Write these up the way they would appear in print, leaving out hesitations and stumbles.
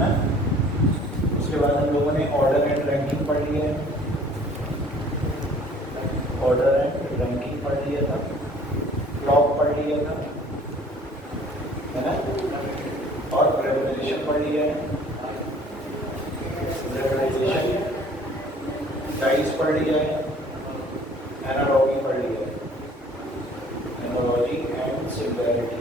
ना। उसके बाद हम लोगों ने ऑर्डर एंड रैंकिंग पढ़ लिया है, ऑर्डर एंड रैंकिंग पढ़ लिया था, क्लॉक पढ़ लिया था, है ना, और प्रिविलेजेशन पढ़ लिया है, प्रिविलेजेशन, डाइस पढ़ लिया है, एनालॉजी पढ़ लिया है, एनालॉजी एंड सिमिलैरिटी,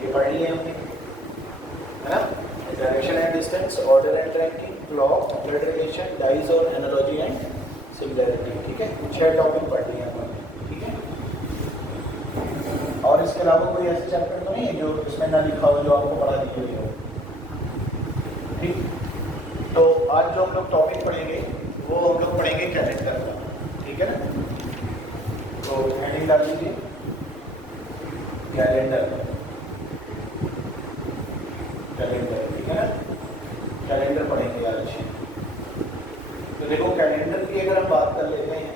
ये पढ़ लिए हमने, है ना। Direction and distance, order and ranking, clock, blood relation, dice और एनालॉजी एंड सिमिलैरिटी, ठीक है। 6 टॉपिक पढ़ लिए हमने, ठीक है। और इसके अलावा कोई ऐसे चैप्टर तो नहीं है जो इसमें ना लिखा हो, जो आपको पढ़ा दी हुई हो, ठीक। तो आज जो हम लोग टॉपिक पढ़ेंगे वो हम लोग पढ़ेंगे कैलेंडर का, ठीक है ना। तो हेडिंग डाल दीजिए कैलेंडर, कैलेंडर, ठीक है ना। कैलेंडर पढ़ेंगे आज। तो देखो कैलेंडर की अगर हम बात कर लेते हैं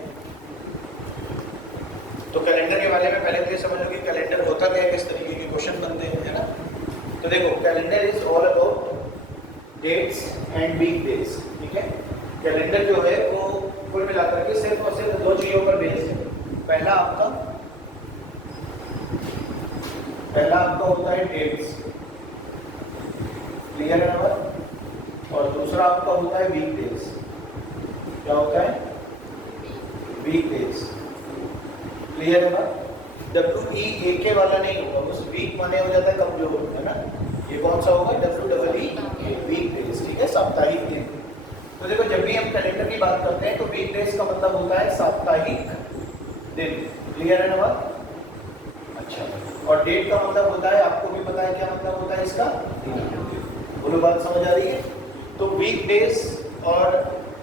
तो कैलेंडर के बारे में पहले तो ये समझ लो कि कैलेंडर होता क्या है, किस तरीके के क्वेश्चन बनते हैं, है ना। तो देखो calendar is all about dates and weekdays, ठीक है। कैलेंडर जो है वो कुल मिलाकर के सिर्फ और सिर्फ 2 चीजों पर बेस्ड है। पहला आपका होता है डेट्स, क्लियर है ना, और दूसरा आपका होता है वीक डेज। क्या होता है? वीक डेज, क्लियर है ना। WEAK वाला नहीं होगा, उस वीक माने हो जाता है कमजोर, है ना। ये कौन सा होगा? WEE, वीक डेज, ठीक है, साप्ताहिक दिन। तो देखो जब भी हम कैलेंडर की बात करते हैं तो वीक डेज का मतलब होता है साप्ताहिक दिन, क्लियर है ना बात। अच्छा, और डेट का मतलब होता है, आपको भी पता है क्या मतलब होता है इसका, बोलो बात समझ आ रही है। तो वीक डेज और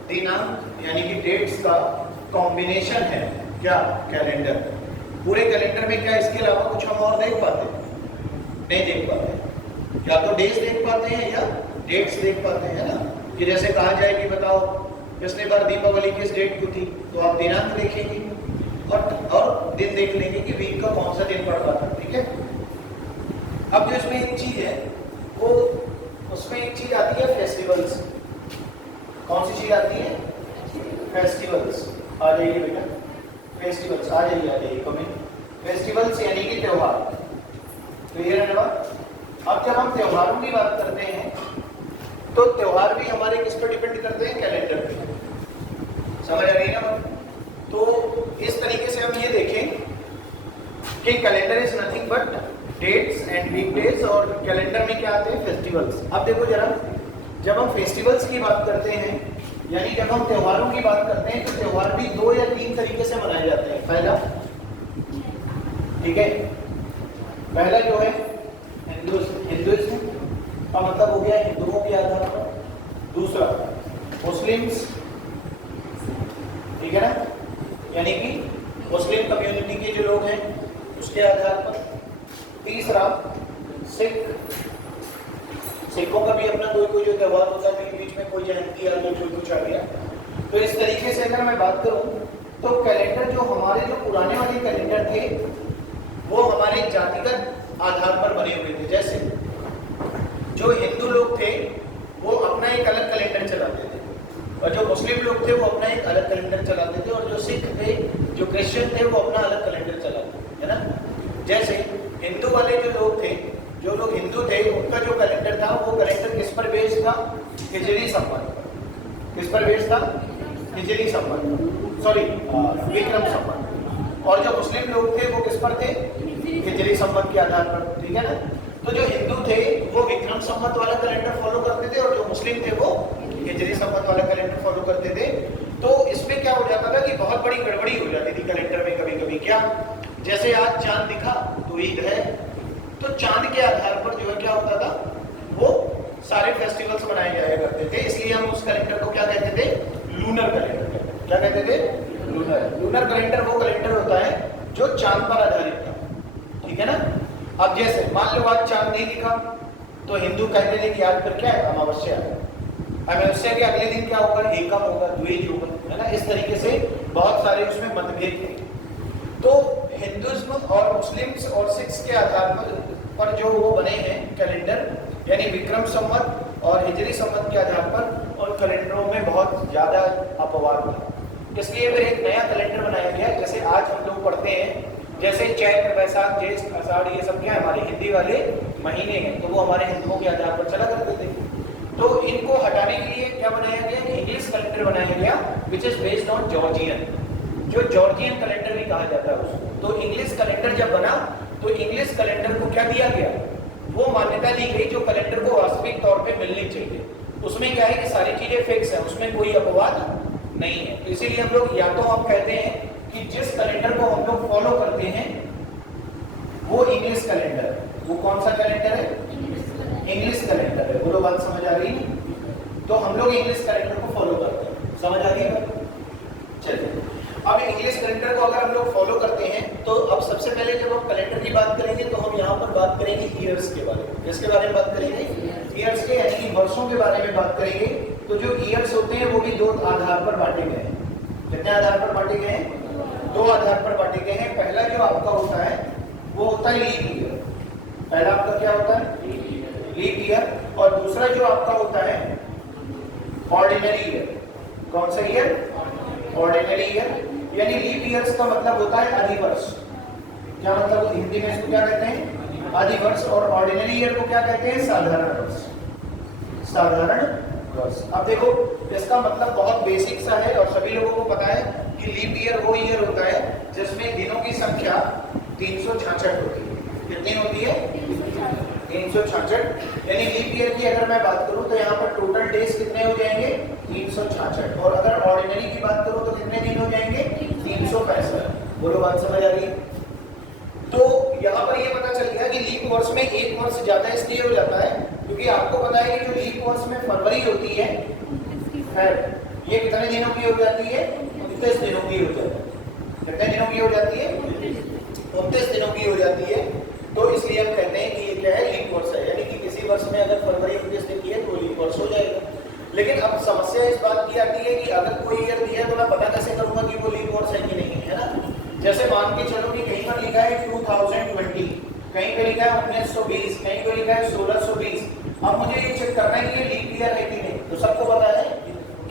दिनांक यानी कि डेट्स का कॉम्बिनेशन है क्या, कैलेंडर। पूरे कैलेंडर में क्या इसके अलावा कुछ हम और देख पाते नहीं देख पाते, या तो डेज देख पाते हैं या डेट्स देख पाते हैं, है ना। कि जैसे कहा जाए कि बताओ पिछली बार दीपावली किस डेट को थी, तो आप दिनांक देखेंगे और दिन देख लेंगे कि वीक का कौन सा दिन पड़ रहा था, ठीक है। अब जो इसमें एक चीज है वो, उसमें एक चीज आती है फेस्टिवल्स। कौन सी चीज आती है? फेस्टिवल्स। आ जाइए बेटा, फेस्टिवल्स आ जाइए कमेंट। फेस्टिवल्स यानी कि त्योहार, क्लियर है ना। अब जब हम त्योहारों की बात करते हैं तो त्योहार भी हमारे किस पर डिपेंड करते हैं? कैलेंडर पे, समझ आ रही है ना। तो इस तरीके से हम ये देखें कि calendar is nothing but dates and weekdays, और कैलेंडर में क्या आते हैं? फेस्टिवल्स। अब देखो जरा, जब हम फेस्टिवल्स की बात करते हैं यानी जब हम त्योहारों की बात करते हैं तो त्योहार भी 2 या 3 तरीके से मनाए जाते हैं। पहला, ठीक है, पहला जो है हिंदुइज्म का मतलब हो गया हिंदुओं के आधार पर। दूसरा मुस्लिम्स, ठीक है ना, यानी कि मुस्लिम कम्युनिटी के जो लोग हैं उसके आधार पर। तीसरा सिखों का भी अपना कोई जो त्योहार होता है, बीच में कोई जयंती आ गई, कुछ आ गया। तो इस तरीके से अगर मैं बात करूं तो कैलेंडर जो हमारे जो पुराने वाले कैलेंडर थे वो हमारे जातिगत आधार पर बने हुए थे। जैसे जो हिंदू लोग थे वो अपना एक अलग कैलेंडर चलाते थे, और जो मुस्लिम लोग थे वो अपना एक अलग कैलेंडर चलाते थे, और जो सिख थे, जो क्रिश्चियन थे, वो अपना अलग कैलेंडर चलाते थे, है ना। जैसे हिंदू वाले जो लोग थे, जो लोग हिंदू थे, उनका जो कैलेंडर था वो कैलेंडर किस पर बेस्ड था? हिजरी संवत। किस पर बेस्ड था? हिजरी संवत, सॉरी विक्रम संवत। और जो मुस्लिम लोग थे वो किस पर थे? हिजरी संवत के आधार पर, ठीक है ना। तो जो हिंदू थे वो विक्रम संवत वाला कैलेंडर फॉलो करते थे, और जो मुस्लिम थे वो हिजरी संवत वाला कैलेंडर फॉलो करते थे। तो इसमें क्या हो जाता था कि बहुत बड़ी गड़बड़ी हो जाती थी कैलेंडर में कभी कभी। क्या, जैसे आज चांद दिखा तो ईद है, तो चांद के आधार पर जो है क्या होता था, वो सारे फेस्टिवल्स मनाए जाया करते थे। इसलिए हम उस कैलेंडर को क्या कहते थे? Lunar calendar. क्या कहते थे? लूनर कैलेंडर वो कैलेंडर होता है जो चांद पर आधारित था, ठीक है ना। अब जैसे मान लो आज चांद नहीं दिखा तो हिंदू कहते थे कि आज पर क्या है? अमावस्या है। अमावस्या के अगले दिन क्या होगा? एकम होगा, द्विज होगा, है ना। इस तरीके से बहुत सारे उसमें मतभेद थे। तो हिंदुज्म और मुस्लिम्स और सिख्स के आधार पर जो वो बने हैं कैलेंडर, यानी विक्रम संवत और हिजरी संवत के आधार पर, और कैलेंडरों में बहुत ज़्यादा अपवाद है। इसलिए फिर एक नया कैलेंडर बनाया गया। जैसे आज हम लोग पढ़ते हैं, जैसे चैत्र, वैशाख, ज्येष्ठ, आषाढ़, ये सब क्या हमारे हिंदी वाले महीने हैं, तो वो हमारे हिंदुओं के आधार पर चला करते थे। तो इनको हटाने के लिए क्या बनाया गया, इंग्लिश कैलेंडर बनाया गया, which is based on Georgian, जो जॉर्जियन कैलेंडर भी कहा जाता है उसको। तो इंग्लिश कैलेंडर जब बना तो इंग्लिश कैलेंडर को क्या दिया गया, वो मान्यता दी गई जो कैलेंडर को वास्तविक तौर पे मिलनी चाहिए। उसमें क्या है कि सारी चीजें फिक्स है, उसमें कोई अपवाद नहीं है। तो इसीलिए हम लोग या तो हम कहते हैं कि जिस कैलेंडर को हम लोग फॉलो करते हैं वो इंग्लिश कैलेंडर है। वो कौन सा कैलेंडर है, इंग्लिश कैलेंडर है। बोलो बात समझ आ रही है? तो हम लोग इंग्लिश कैलेंडर को फॉलो करते हैं, समझ आ रही है? चलिए, अब इंग्लिश कैलेंडर को अगर हम लोग फॉलो करते हैं तो अब सबसे पहले जब हम कैलेंडर की बात करेंगे तो हम यहाँ पर बात करेंगे ईयर्स के बारे में। किसके बारे में बात करेंगे, ईयर्स के, यानी कि वर्षों के बारे में बात करेंगे। तो जो ईयर्स होते हैं वो भी दो आधार पर बांटे गए हैं। कितने आधार पर बांटे गए हैं, दो आधार पर बांटे गए हैं। पहला जो आपका होता है वो होता है लीप ईयर। पहला आपका क्या होता है, लीप ईयर। और दूसरा जो आपका होता है ऑर्डिनरी ईयर। कौन सा ईयर, ऑर्डिनरी ईयर। यानी लीप ईयर्स का मतलब होता है अधिवर्ष। क्या मतलब, हिंदी में इसको क्या कहते हैं, अधिवर्ष। और ऑर्डिनरी ईयर को क्या कहते हैं, साधारण वर्ष, साधारण वर्ष। अब देखो इसका मतलब बहुत बेसिक सा है और सभी लोगों को पता है कि लीप ईयर वो ईयर होता है जिसमें दिनों की संख्या 366 होती है। कितनी होती है, 366। यानी लीप ईयर की अगर मैं बात करूं तो यहाँ पर टोटल डेज कितने हो जाएंगे, 366। और अगर ऑर्डिनरी की बात करूं तो कितने दिन हो जाएंगे, 365। बोलो बात समझ आ रही है? तो यहाँ पर ये पता चल गया कि लीप वर्ष में एक वर्ष ज्यादा इसलिए हो जाता है क्योंकि आपको पता है कि जो लीप वर्ष में फरवरी होती है, ये कितने दिनों की हो जाती है, 29 दिनों की हो जाती है। कितने दिनों की हो जाती है, 29 दिनों की हो जाती है। तो इसलिए हम कहते हैं कि ये क्या है, लीप वर्ष है। यानी कि किसी वर्ष में अगर फरवरी 29 दिन की है तो लीप वर्ष हो जाएगा। लेकिन अब समस्या इस बात की आती है कि अगर कोई ईयर दिया है तो मैं पता कैसे करूंगा कि वो लीप वर्ष है कि नहीं है ना। जैसे मान के चलो कि कहीं पर लिखा है 2020, कहीं पे लिखा है 1920, कहीं पे लिखा है 1620। अब मुझे ये चेक करना है कि ये लीप ईयर है कि नहीं। तो सबको पता है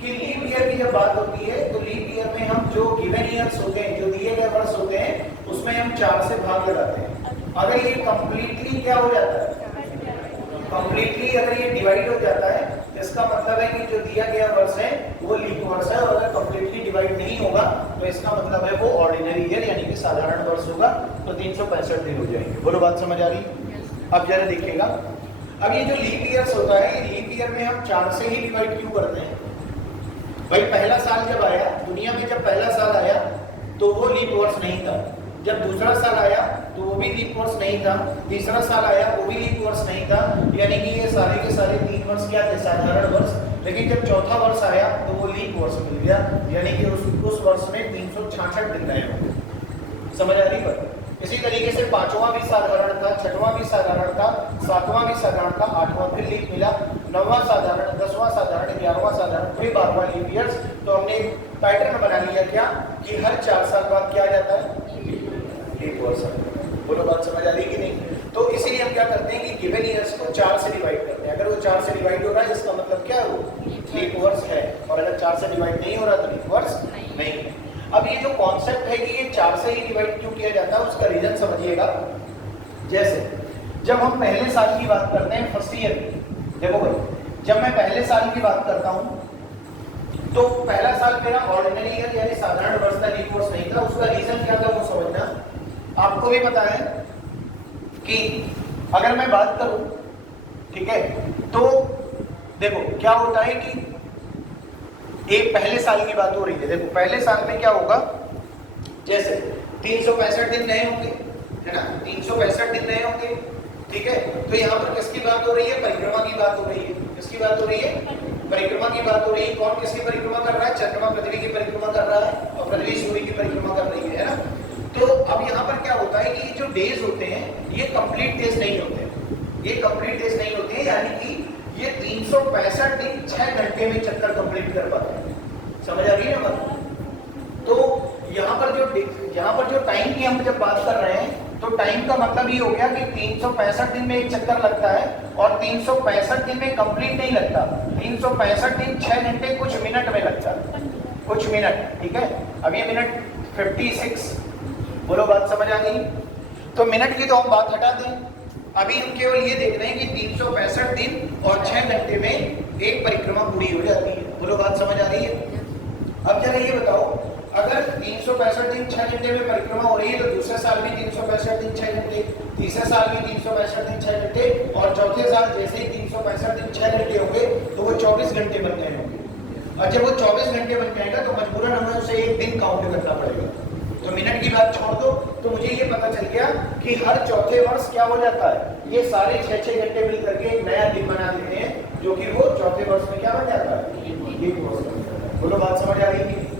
कि लीप ईयर की जब बात होती है तो लीप ईयर में हम जो गिवन ईयर्स होते हैं, जो दिए गए वर्ष होते हैं, उसमें हम 4 से भाग लगाते हैं। अगर ये कंप्लीटली क्या हो जाता है, कंप्लीटली अगर ये डिवाइड हो जाता है, इसका मतलब है कि जो दिया गया वर्ष है वो लीप वर्ष है। और अगर कंप्लीटली डिवाइड नहीं होगा तो इसका मतलब है वो ऑर्डिनरी ईयर यानी कि साधारण वर्ष होगा। तो 365 दिन हो जाएंगे। बोलो बात समझ आ रही? अब जरा देखिएगा, अब ये जो लीप ईयर्स होता है, ये लीप ईयर में हम 4 से ही डिवाइड क्यों करते हैं भाई? पहला साल जब आया दुनिया में, जब पहला साल आया तो वो लीप वर्ष नहीं था। जब दूसरा साल आया तो वो भी लीप वर्ष नहीं था। तीसरा साल आया वो भी लीप वर्ष नहीं था। यानी कि ये सारे के सारे 3 वर्ष क्या थे, साधारण वर्ष। लेकिन जब चौथा वर्ष आया तो वो लीप वर्ष मिल गया, यानी कि उस वर्ष में 366 दिन नए होंगे। समझ आ रही बात? इसी तरीके से 5वां भी साधारण था, 6वां भी साधारण था, 7वां भी साधारण था, 8वां फिर लीप मिला, 9वां साधारण, 10वां साधारण, 11वां साधारण, फिर 12वां लीप ईयर्स। तो हमने पैटर्न बना लिया क्या कि हर 4 साल बाद क्या आ जाता है, लीप वर्ष। बोलो बात समझ आ रही कि नहीं? तो इसीलिए हम क्या करते हैं कि गिवन ईयर्स को 4 से डिवाइड करते हैं। अगर वो 4 से डिवाइड हो रहा है इसका मतलब क्या है, वो लीप वर्ष है। और अगर 4 से डिवाइड नहीं हो रहा तो लीप वर्ष नहीं है। अब ये जो कॉन्सेप्ट है कि ये 4 से ही डिवाइड क्यों किया जाता है, उसका रीजन समझिएगा। जैसे जब हम पहले साल की बात करते हैं, फर्स्ट ईयर की, देखो भाई जब मैं पहले साल की बात करता हूँ तो पहला साल मेरा ऑर्डिनरी ईयर यानी साधारण वर्ष था, लीप वर्ष नहीं था। उसका रीजन क्या था वो समझना। आपको भी पता है कि अगर मैं बात करूं, ठीक है, तो देखो क्या होता है कि एक पहले साल की बात हो रही है। देखो पहले साल में क्या होगा, जैसे 365 दिन नए होंगे, है ना, 365 दिन नए होंगे, ठीक है। तो यहाँ पर किसकी बात हो रही है, परिक्रमा की बात हो रही है। किसकी बात हो रही है, परिक्रमा की बात हो रही है। कौन किसकी परिक्रमा कर रहा है, चंद्रमा पृथ्वी की परिक्रमा कर रहा है और पृथ्वी सूर्य की परिक्रमा कर रही है ना। तो अब यहाँ पर क्या होता है कि जो डेज होते हैं ये कंप्लीट डेज नहीं होते, ये कंप्लीट डेज नहीं होते हैं। यानी कि ये 365 दिन 6 घंटे में चक्कर कंप्लीट कर पाते हैं। समझ आ रही है ना बात? तो यहाँ पर जो यहाँ पर जो टाइम की हम जब बात कर रहे हैं तो टाइम का मतलब ये हो गया कि 365 दिन में एक चक्कर लगता है और 365 दिन में कंप्लीट नहीं लगता। 365 दिन 6 घंटे कुछ मिनट में लगता है, कुछ मिनट, ठीक है। अब ये मिनट 56, बोलो बात समझ आ गई? तो मिनट की तो हम बात हटा दें, अभी हम केवल ये देख रहे हैं कि 365 दिन और 6 घंटे में एक परिक्रमा पूरी हो जाती है। बोलो बात समझ आ रही है? अब जरा ये बताओ, अगर 365 दिन 6 घंटे में परिक्रमा हो रही है तो दूसरे साल भी 365 दिन 6 घंटे, तीसरे साल भी 365 दिन 6 घंटे और चौथे साल जैसे ही 365 दिन 6 घंटे होंगे तो वो 24 घंटे बन गए होंगे। और जब वो 24 घंटे बन जाएगा तो मजबूरन हमें उसे एक दिन काउंट करना पड़ेगा। तो मिनट की बात छोड़ दो, तो मुझे ये पता चल गया कि हर चौथे वर्ष क्या हो जाता है, ये सारे 6-6 घंटे मिल करके एक नया दिन बना देते हैं, जो कि वो चौथे वर्ष में क्या बन जाता है, एक वर्ष बन जाता है। बोलो बात समझ आ रही है?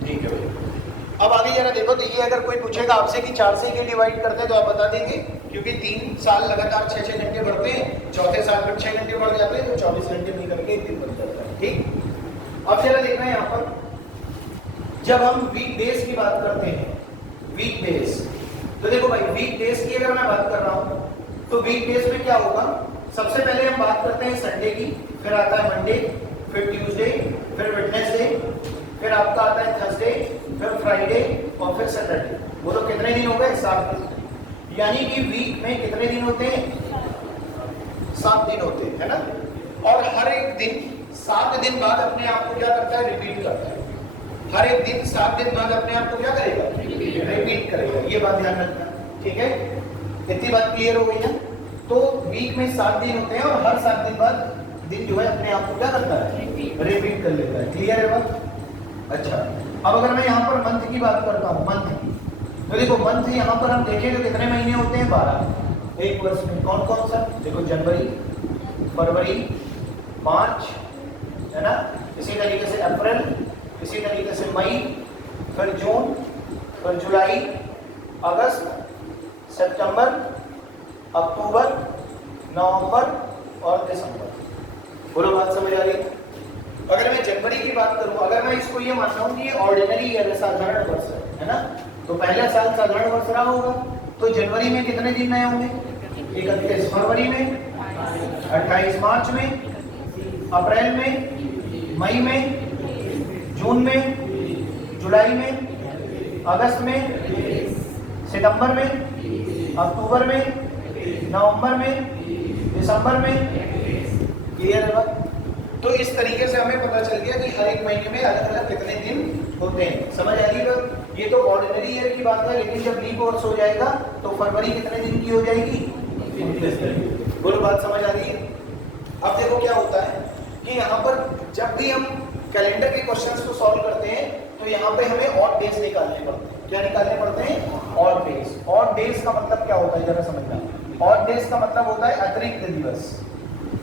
ठीक है भाई। अब आगे जरा देखो, तो ये अगर कोई पूछेगा आपसे कि 4 से क्यों डिवाइड करते हैं तो आप बता देंगे क्योंकि 3 साल लगातार 6-6 घंटे बढ़ते हैं, चौथे साल पर 6 घंटे बढ़ जाते हैं, तो 24 घंटे मिल करके एक दिन बन जाता है। ठीक, अब जरा देखना है यहाँ पर, जब हम वीक डेज की बात करते हैं, वीक डेज, तो देखो भाई वीक डेज की अगर मैं बात कर रहा हूँ तो वीक डेज में क्या होगा, सबसे पहले हम बात करते हैं संडे की, फिर आता है मंडे, फिर ट्यूसडे, फिर वेडनेसडे, फिर आपका आता है थर्सडे, फिर फ्राइडे और फिर सैटरडे। बोलो कितने दिन हो गए? 7 दिन। यानी कि वीक में कितने दिन होते हैं? 7 दिन होते हैं, है ना। और हर एक दिन 7 दिन बाद अपने आप को क्या करता है? रिपीट करता है। हर एक दिन 7 दिन बाद अपने आप को क्या करेगा? रिपीट करेगा। ये बात ध्यान रखना, ठीक है। इतनी बात क्लियर हो गई ना। तो वीक में 7 दिन होते हैं और हर 7 दिन बाद दिन जो है अपने आप को क्या करता है? रिपीट कर लेता है। क्लियर है बात? अच्छा, अब अगर मैं यहाँ पर मंथ की बात करता हूँ, मंथ की, तो देखो मंथ यहाँ पर हम देखें तो कितने महीने होते हैं? 12 एक वर्ष में। कौन कौन सा? देखो जनवरी, फरवरी, मार्च, है ना, इसी तरीके से अप्रैल, इसी तरीके से मई, फिर जून, फिर जुलाई, अगस्त, सितंबर, अक्टूबर, नवंबर और दिसंबर। बोलो बात समझ आ रही है? अगर मैं जनवरी की बात करूं, अगर मैं इसको ये मानता हूं कि ये ऑर्डिनरी ईयर है, साधारण वर्ष है ना, तो पहला साल साधारण वर्ष रहा होगा, तो जनवरी में कितने दिन नए होंगे? 31 फरवरी में, 28 मार्च में, अप्रैल में, मई में, जून में, जुलाई में, अगस्त में, सितंबर में, अक्टूबर में, नवंबर में, दिसंबर में। क्लियर है बात? तो इस तरीके से हमें पता चल गया कि हर एक महीने में अलग अलग कितने दिन होते हैं। समझ आ रही है? ये तो ऑर्डिनरी ईयर की बात है, लेकिन जब लीप वर्ष हो जाएगा तो फरवरी कितने दिन की हो जाएगी? 29 दिन। बोलो बात समझ आ रही है? अब देखो क्या होता है कि यहाँ पर जब भी हम कैलेंडर के क्वेश्चंस को सॉल्व करते हैं तो यहाँ पे हमें ऑड डेज निकालने पड़ते हैं। क्या निकालने पड़ते हैं? Odd days. ऑड डेज का मतलब क्या होता है जरा समझना। ऑड डेज का मतलब होता है अतिरिक्त दिवस।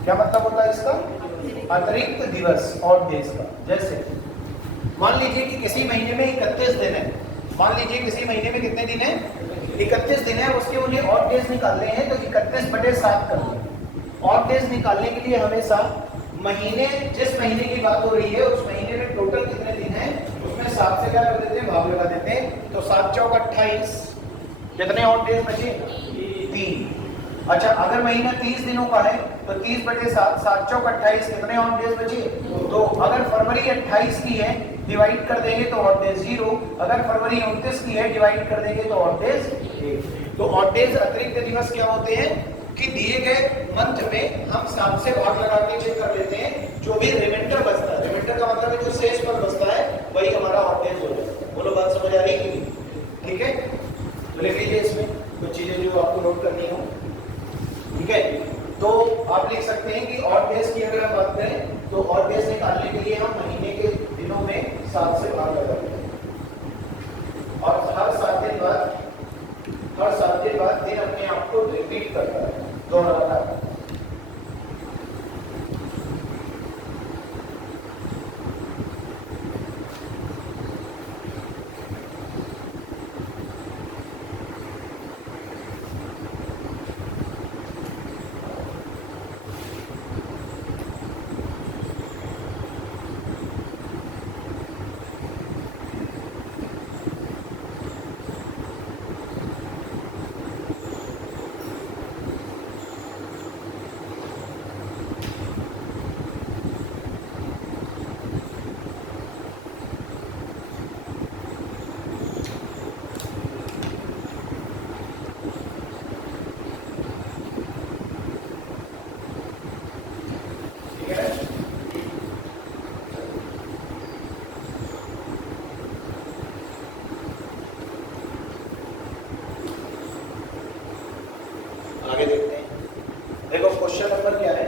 क्या मतलब होता है इसका? अतिरिक्त दिवस, ऑड डेज का। जैसे मान लीजिए कि किसी महीने में 31 दिन है, मान लीजिए किसी महीने में कितने दिन है? 31 दिन है, उसके मुझे ऑड डेज निकालने हैं तो 31/7 कर लें। ऑड डेज निकालने के लिए हमेशा महीने, जिस महीने की बात हो रही है उस महीने में टोटल कितने दिन है उसमें 7 से क्या कर देते हैं? भाग लगा देते हैं। तो 7 चौक 28, कितने ऑड डेज बचे? 3। अच्छा, अगर महीना 30 दिनों का है तो 30/7, 7 चौक 28, कितने ऑड डेज बचे? तो अगर फरवरी 28 की है डिवाइड कर देंगे तो ऑड डेज 0, अगर फरवरी 29 की है डिवाइड कर देंगे तो ऑड डेज 1। तो ऑड डेज अतिरिक्त दिवस क्या होते हैं कि दिए गए मंथ में हम 7 से भाग लगा के चेक कर लेते हैं, जो भी रिमाइंडर बचता है, रिमाइंडर का मतलब है जो शेष पर बचता है वही हमारा ऑड डेज हो जाता है। बोलो बात समझ आ रही है? ठीक है, तो लिख लीजिए इसमें कुछ चीजें जो आपको नोट करनी हो। ठीक है, तो आप लिख सकते हैं कि ऑड डेज की अगर हम बात करें तो ऑड डेज निकालने के लिए हम महीने के दिनों में 7 से भाग लगाते हैं और हर 7 दिन बाद दिन अपने आप को रिपीट करता है, दोहराता है। आगे देखते हैं। देखो क्वेश्चन नंबर क्या है,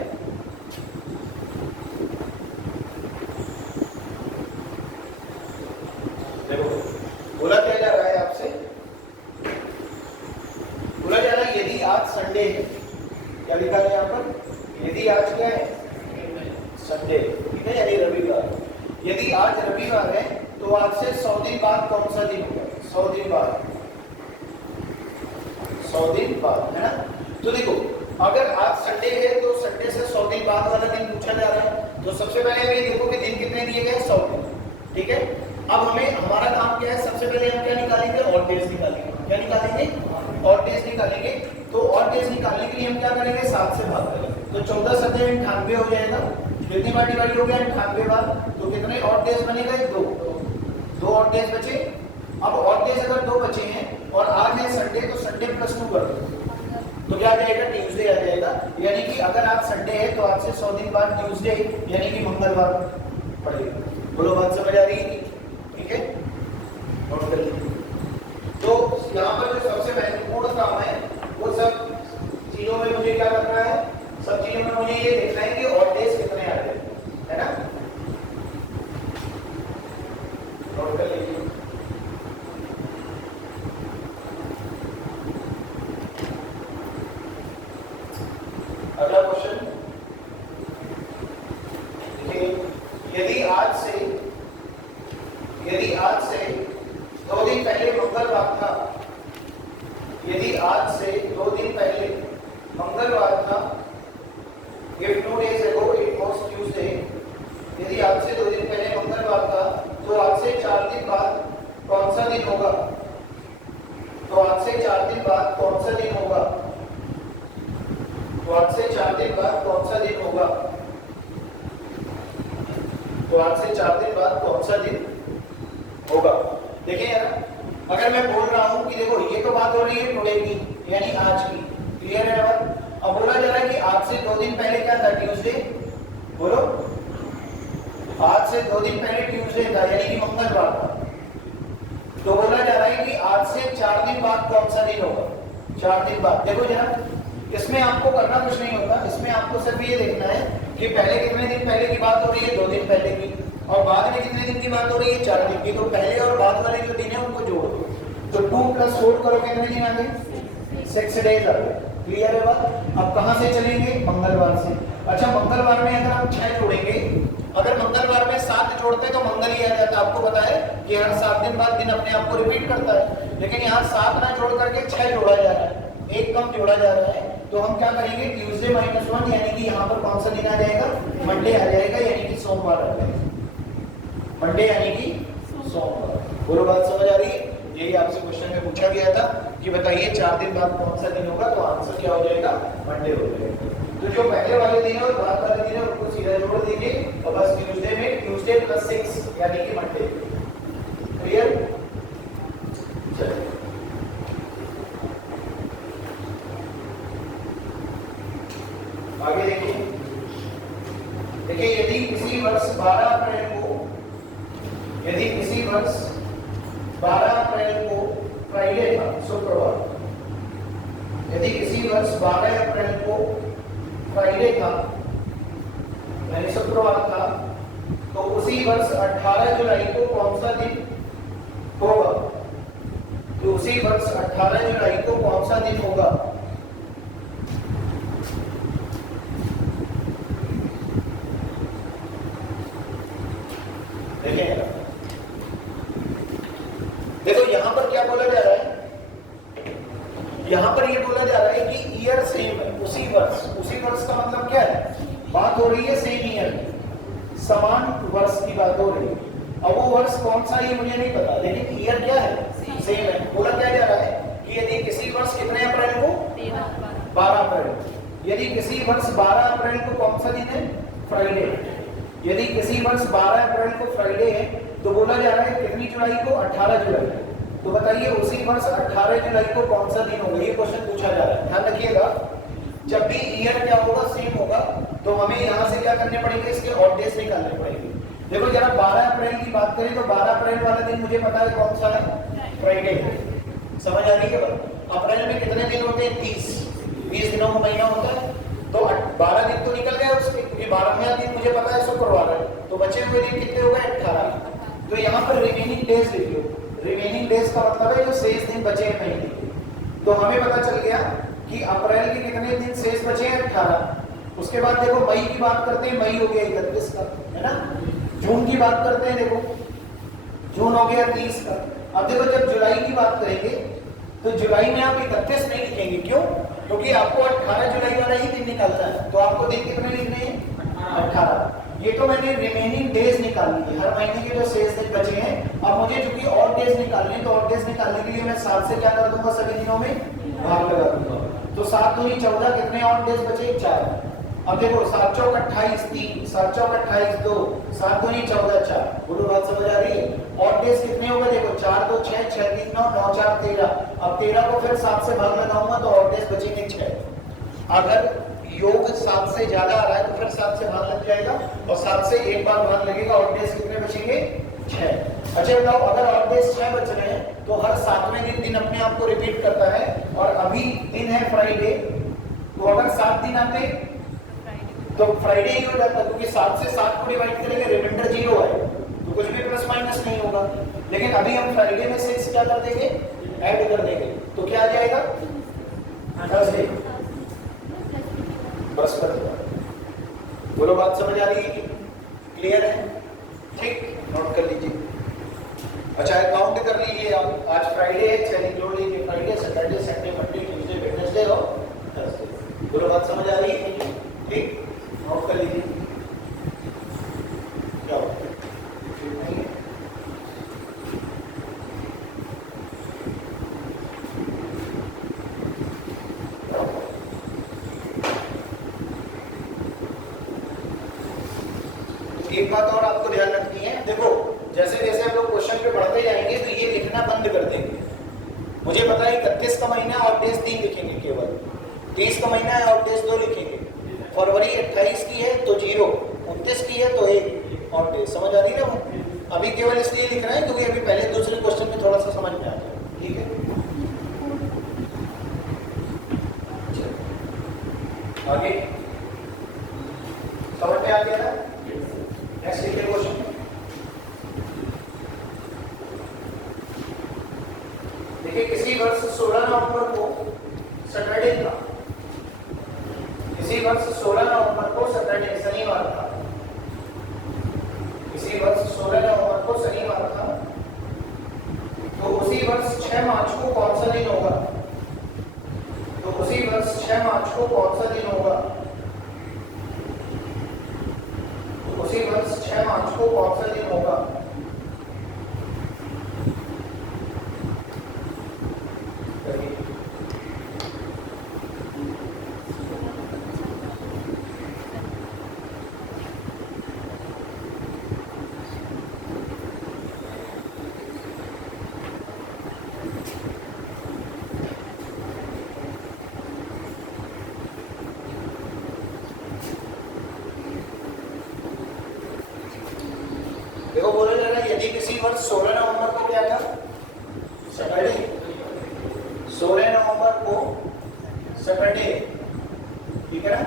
देखो बोला क्या जा रहा है आपसे, बोला जा रहा है यदि आज संडे है, क्या लिखा है यहाँ पर, यदि आज क्या है संडे, ठीक है, यानी रविवार। यदि आज रविवार है तो आज से 100 दिन बाद कौन सा दिन होगा, 100 दिन बाद, 100 दिन बाद, है ना। तो देखो अगर आज संडे है तो संडे से 100 दिन बाद वाला दिन पूछा जा रहा है, तो सबसे पहले हमें देखो कि दिन कितने दिए गए, 100 दिन, ठीक है। अब हमें हमारा काम क्या है, सबसे पहले हम क्या निकालेंगे, ऑड डेज निकालेंगे। क्या निकालेंगे, ऑड डेज निकालेंगे। तो ऑड डेज निकालने के लिए हम क्या करेंगे, 7 से भाग करेंगे, तो 14 सतह 98 हो जाएगा। कितनी बार डिवाइड हो गया, 98 बार, तो कितने ऑड डेज बनेगा, 2 ऑड डेज बचे। अब ऑड डेज अगर 2 बचे हैं और आज है संडे, तो संडे प्लस 2 कर दो, तो क्या आ जाएगा, ट्यूसडे आ जाएगा। यानी कि अगर आज संडे है तो आज से 100 दिन बाद ट्यूसडे यानी कि मंगलवार पड़ेगा। बोलो बात समझ आ रही है, ठीक है, नोट कर लीजिए। तो यहाँ पर जो सबसे महत्वपूर्ण काम है वो सब चीजों में मुझे क्या करना है, सब चीजों में मुझे ये देखना है कि ऑड डेज कितने आ रहे हैं, है ना, नोट कर लीजिए। अगला क्वेश्चन, देखिए यदि आज से 2 दिन पहले मंगलवार था, यदि आज से 2 दिन पहले मंगलवार था, if 2 days ago it was Tuesday, यदि आज से 2 दिन पहले मंगलवार था तो आज से 4 दिन बाद कौन सा दिन होगा, तो आज से 4 दिन बाद कौन सा दिन होगा, तो आज से 4 दिन बाद कौन सा दिन होगा, तो आज से 4 दिन बाद कौन सा दिन होगा। देखिए यार, अगर मैं बोल रहा हूं कि देखो ये तो बात हो रही है टुडे की, यानी आज की, क्लियर है बात। अब बोला जा रहा है कि आज से 2 दिन पहले क्या था, ट्यूसडे, बोलो आज से 2 दिन पहले ट्यूसडे था यानी कि मंगलवार था। तो बोला जा रहा है कि आज से 4 दिन बाद कौन सा दिन होगा, 4 दिन बाद। देखो जरा, इसमें आपको करना कुछ नहीं होता, इसमें आपको सिर्फ ये देखना है कि पहले कितने दिन पहले की बात हो रही है, 2 दिन पहले की, और बाद में कितने दिन की बात हो रही है, 4 दिन की। तो पहले और बाद वाले जो दिन है उनको जोड़ दो, तो 2 + 4 करो, कितने दिन आ गए, 6 डेज आ गए, क्लियर है बात। अब कहां से चलेंगे, मंगलवार से। अच्छा मंगलवार में अगर आप 6 जोड़ेंगे, अगर मंगलवार में 7 जोड़ते तो मंगल ही आ जाता। आपको पता है कि हर 7 दिन बाद दिन अपने आप को रिपीट करता है, लेकिन यहाँ 7 ना जोड़ करके 6 जोड़ा जा रहा है, एक कम जोड़ा जा रहा है। तो हम क्या करेंगे, ट्यूसडे -1 यानी कि यहाँ पर कौन सा दिन आ जाएगा, मंडे आ जाएगा, यानी कि सोमवार आ जाएगा, मंडे यानी कि सोमवार। बोलो बात समझ आ रही है। यही आपसे क्वेश्चन में पूछा गया था कि बताइए 4 दिन बाद कौन सा दिन होगा, तो आंसर क्या हो जाएगा, मंडे हो जाएगा। तो जो पहले वाले दिन है और बाद वाले दिन है उनको सीधा जोड़ दीजिए और बस ट्यूसडे में ट्यूसडे + 6 यानी कि मंडे, क्लियर। चलिए आगे देखिए, यदि किसी वर्ष 12 अप्रैल को, यदि किसी वर्ष 12 अप्रैल को फ्राइडे था, शुक्रवार, यदि किसी वर्ष 12 अप्रैल को फ्राइडे था यानी शुक्रवार था, तो उसी वर्ष 18 जुलाई को कौन सा दिन होगा, तो उसी वर्ष 18 जुलाई को कौन सा दिन होगा। देखो यहां पर क्या बोला जा रहा है, यहां पर ये बोला जा रहा है कि ईयर सेम है, उसी वर्ष का मतलब क्या है, बात हो रही है सेम ईयर, समान वर्ष की बात हो रही है। अब वो वर्ष कौन सा ये मुझे नहीं पता, लेकिन ईयर क्या है, सेम है। बोला क्या जा रहा है कि यदि किसी वर्ष कितने अप्रैल को, 12 अप्रैल, यदि किसी वर्ष 12 अप्रैल को कौन सा दिन है, फ्राइडे, यदि किसी वर्ष 12 अप्रैल को फ्राइडे है, तो बोला जा रहा है कितनी जुलाई को, 18 जुलाई। तो बताइए उसी वर्ष 18 जुलाई को कौन सा दिन होगा, ये क्वेश्चन पूछा जा रहा है। ध्यान रखिएगा, जब भी ईयर क्या होगा, सेम होगा, तो हमें यहाँ से क्या करने पड़ेंगे, इसके ऑड डेज निकालने पड़ेंगे। देखो जरा 12 अप्रैल की बात करें तो 12 अप्रैल वाला दिन मुझे पता है कौन सा है, फ्राइडे। समझ आ रही है बात। अप्रैल में कितने दिन होते हैं, 30, 20 दिनों का महीना होता है, तो 12 दिन तो निकल गए उसके, क्योंकि 12वां दिन मुझे पता है शुक्रवार है, तो बचे हुए दिन कितने हो गए 18। तो यहाँ पर रिमेनिंग डेज लिख लो। रिमेनिंग डेज का मतलब है जो शेष दिन बचे हैं महीने के। तो हमें पता चल गया कि अप्रैल के कितने दिन शेष बचे हैं 18। उसके बाद देखो मई की बात करते हैं, मई हो गया 31 का, है ना। जून की बात करते हैं, देखो जून हो गया 30 का। अब देखो जब जुलाई की बात करेंगे तो जुलाई में आप 31 नहीं लिखेंगे, क्यों? क्योंकि आपको 18 जुलाई वाला ही दिन निकालना है, तो आपको दिन कितने लिखने हैं 18। ये तो मैंने रिमेनिंग डेज निकाल ली, हर महीने के जो शेष दिन बचे हैं। अब मुझे चूंकि और डेज निकालने हैं, तो और डेज निकालने के लिए मैं 7 से क्या कर दूंगा, सभी दिनों में भाग लगा दूंगा। तो 7 दूनी 14, कितने और डेज बचे 4। अब देखो 7 चौक 28 3, 7 चौक 28 2, 7 दूनी 14 4। बोलो बात समझ आ रही है? और डेज कितने हो गए, देखो 4 2 6, 6 3 9, 9 4 13। अब 13 को फिर 7 से भाग लगाऊंगा तो और डेज बचेंगे 6। अगर योग 7 से ज्यादा आ रहा है तो फिर 7 से भाग लग जाएगा, और 7 से एक बार भाग लगेगा, और डेज कितने बचेंगे 6। अच्छा बताओ, अगर और डेज 6 बच रहे हैं तो हर 7वें दिन अपने आप को रिपीट करता है, और अभी दिन है फ्राइडे, तो अगर 7 दिन आते तो फ्राइडे ही हो जाता, क्योंकि 7 से 7 को डिवाइड करेंगे, रिमाइंडर 0 है, तो कुछ भी प्लस माइनस नहीं होगा। लेकिन अभी हम फ्राइडे में 6 क्या कर देंगे, ऐड कर देंगे, तो क्या आ जाएगा थर्सडे, बृहस्पतिवार। बोलो बात समझ आ रही है? क्लियर है? ठीक, नोट कर लीजिए। अच्छा काउंट कर लीजिए आप, आज फ्राइडे है, 6 दिन जोड़ लीजिए, Friday Saturday Sunday Monday Tuesday Wednesday और थर्सडे। बोलो बात समझ आ रही है? ठीक, नोट कर लीजिए। क्या होता है? एक बात और आपको ध्यान रखनी है, देखो जैसे जैसे हम लोग क्वेश्चन पे बढ़ते जाएंगे तो ये लिखना बंद कर देंगे। मुझे पता है 31 का महीना और डेज 3 लिखेंगे केवल, 30 का महीना है और डेज 2 लिखेंगे, फरवरी 28 की है तो 0, 29 की है तो 1 और डेज। समझ आ रही है ना? अभी केवल इसलिए लिख रहे हैं क्योंकि अभी पहले दूसरे क्वेश्चन में थोड़ा सा समझ में आ जाए, ठीक है। आगे समझ में आ गया ना? नेक्स्ट लिखिए क्वेश्चन। देखिए किसी वर्ष 16 नवंबर को सैटरडे था, किसी वर्ष 16 नवंबर को सैटरडे शनिवार था, किसी वर्ष 16 नवंबर को शनिवार था, तो उसी वर्ष 6 मार्च को कौन सा दिन होगा? तो उसी वर्ष 6 मार्च को कौन सा दिन होगा? तो उसी वर्ष 6 मार्च को कौन सा दिन होगा? देखो बोला जा रहा है यदि किसी वर्ष 16 नवंबर को क्या था सैटरडे, 16 नवंबर को सैटरडे, ठीक है ना,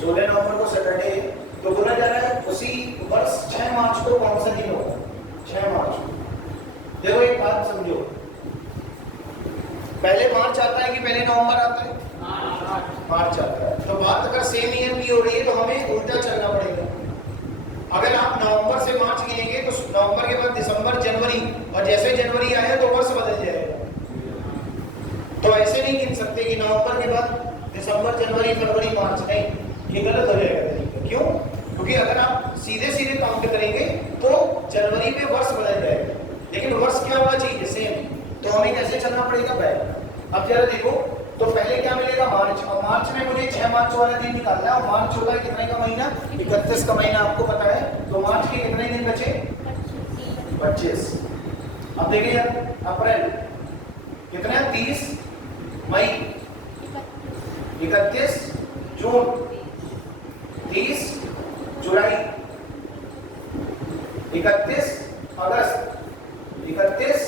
16 नवंबर को सैटरडे, तो बोला जा रहा है उसी वर्ष 6 मार्च को कौन सा दिन होगा? 6 मार्च को। देखो एक बात समझो, पहले मार्च आता है कि पहले नवंबर आता है? मार्च आता है। तो बात अगर सेम ईयर की हो रही है तो हमें उल्टा चलना पड़ेगा। अगर आप नवंबर से मार्च गिनेंगे तो नवंबर के बाद दिसंबर जनवरी, और जैसे जनवरी आया तो वर्ष बदल जाएगा। तो ऐसे नहीं गिन सकते कि नवंबर के बाद दिसंबर जनवरी फरवरी मार्च, नहीं, ये गलत हो जाएगा। क्यों? क्योंकि अगर आप सीधे सीधे काउंट करेंगे तो जनवरी में वर्ष बदल जाएगा, लेकिन वर्ष क्या होना चाहिए सेम। तो हमें कैसे चलना पड़ेगा बैक। अब जरा देखो, तो पहले क्या मिलेगा मार्च, और मार्च में मुझे 6 मार्च वाला दिन निकालना है, और मार्च होता है कितने का महीना? 31 का महीना, आपको पता है। तो मार्च के कितने दिन बचे? 25। अब देखिए अप्रैल कितने? 30 मई, 31 जून, 30 जुलाई, 31 अगस्त, 31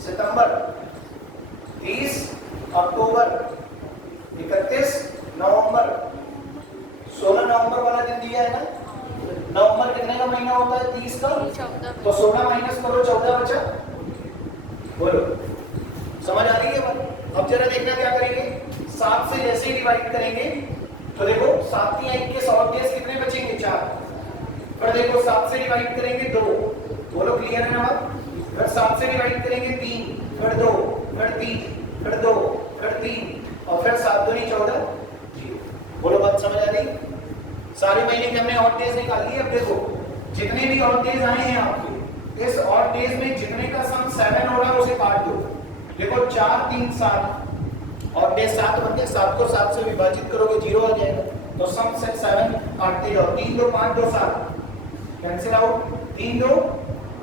सितंबर, 30 अक्टूबर, 31 नवंबर, 16 नवंबर वाला दिन दिया है ना। नवंबर कितने का महीना होता है? 30 का। तो 16 माइनस करो, 14 बचा। बोलो, समझ आ रही है बात? अब जरा देखना क्या करेंगे, 7 से जैसे ही डिवाइड करेंगे तो देखो 7 या 21 और डेज कितने बचेंगे? 4। फिर देखो 7 से डिवाइड करेंगे 2, बोलो क्लियर है ना बात? फिर 7 से डिवाइड करेंगे 3, फिर 2, फिर 3, फिर 2, फिर 3 और फिर 7 दूनी 14 जी। बोलो बात समझ आ रही? सारे महीने के हमने ऑड डेज निकाल लिए। अब देखो जितने भी ऑड डेज आए हैं आपके, इस ऑड डेज में जितने का सम 7 हो रहा है उसे काट दो। देखो 4 3 7 और डेज 7 बनते हैं, 7 को 7 से विभाजित करोगे 0 आ जाएगा। तो सम से 7 काटते जाओ, 3 2 5 2 7 कैंसिल आउट, 3 2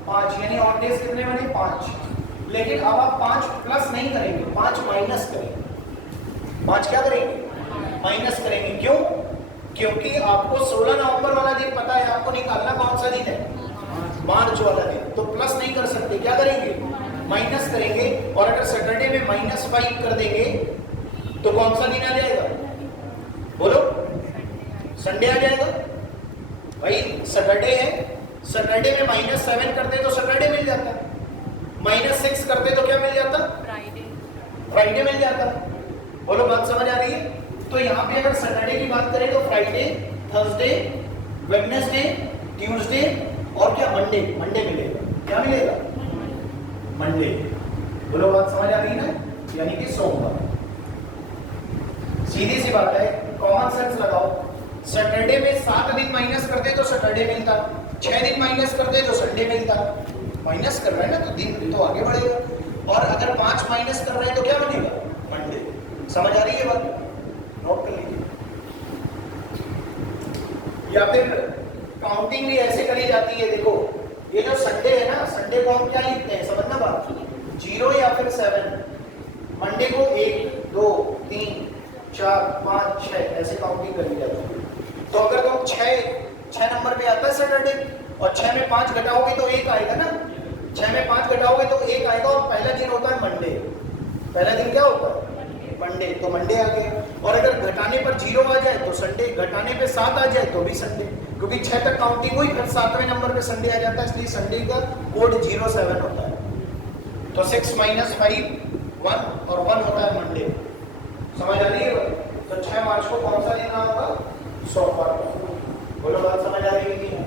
5 यानी ऑड डेज कितने बने? 5। लेकिन अब आप 5 प्लस नहीं करेंगे, 5 माइनस करेंगे। 5 क्या करेंगे? माइनस करेंगे। क्यों? क्योंकि आपको 16 नवंबर वाला दिन पता है, आपको निकालना कौन सा दिन है? मार्च वाला दिन। तो प्लस नहीं कर सकते, क्या करेंगे? माइनस करेंगे। और अगर सैटरडे में -5 कर देंगे तो कौन सा दिन आ जाएगा? बोलो, संडे आ जाएगा भाई। सैटरडे है, सैटरडे में -7 करते तो सैटरडे मिल जाता, -6 करते तो क्या मिल जाता? फ्राइडे मिल जाता। बोलो बात समझ आ रही है? तो यहाँ पे अगर सैटरडे की बात करें तो फ्राइडे, थर्सडे, वेडनेसडे, ट्यूसडे और क्या? मंडे मिलेगा। क्या मिलेगा? मंडे। बोलो बात समझ आ रही है ना? यानी कि सोमवार। सीधी सी बात है, कॉमन सेंस लगाओ। सैटरडे में 7 दिन माइनस करते तो सैटरडे मिलता, 6 दिन माइनस करते तो संडे मिलता। माइनस कर रहे हैं ना तो दिन तो आगे बढ़ेगा। और अगर 5 माइनस कर रहे हैं तो क्या बनेगा? मंडे। समझ आ रही है बात? नोट कर लीजिए। या फिर काउंटिंग भी ऐसे करी जाती है। देखो ये जो संडे है ना, संडे को हम क्या लिखते हैं? समझना बात, 0 या फिर 7। मंडे को 1 2 3 4 5 6 ऐसे काउंटिंग करी जाती है। तो अगर तुम 6 नंबर पे आता है सैटरडे और 6 में 5 घटाओगे तो 1 आएगा ना। 6 में 5 घटाओगे तो 1 आएगा और पहला दिन होता है मंडे। पहला दिन क्या होता है? मंडे। तो मंडे आ गया। और अगर घटाने पर 0 आ जाए तो संडे, घटाने पे 7 आ जाए तो भी संडे, क्योंकि 6 तक काउंटिंग हुई, फिर 7वें नंबर पे संडे आ जाता है, इसलिए संडे का कोड 07 होता है। तो 6 - 5 1 और 1 होता है मंडे। समझ आ रही है? तो 6 मार्च को कौन सा दिन होगा? सोमवार को। बोलो बात समझ आ रही है?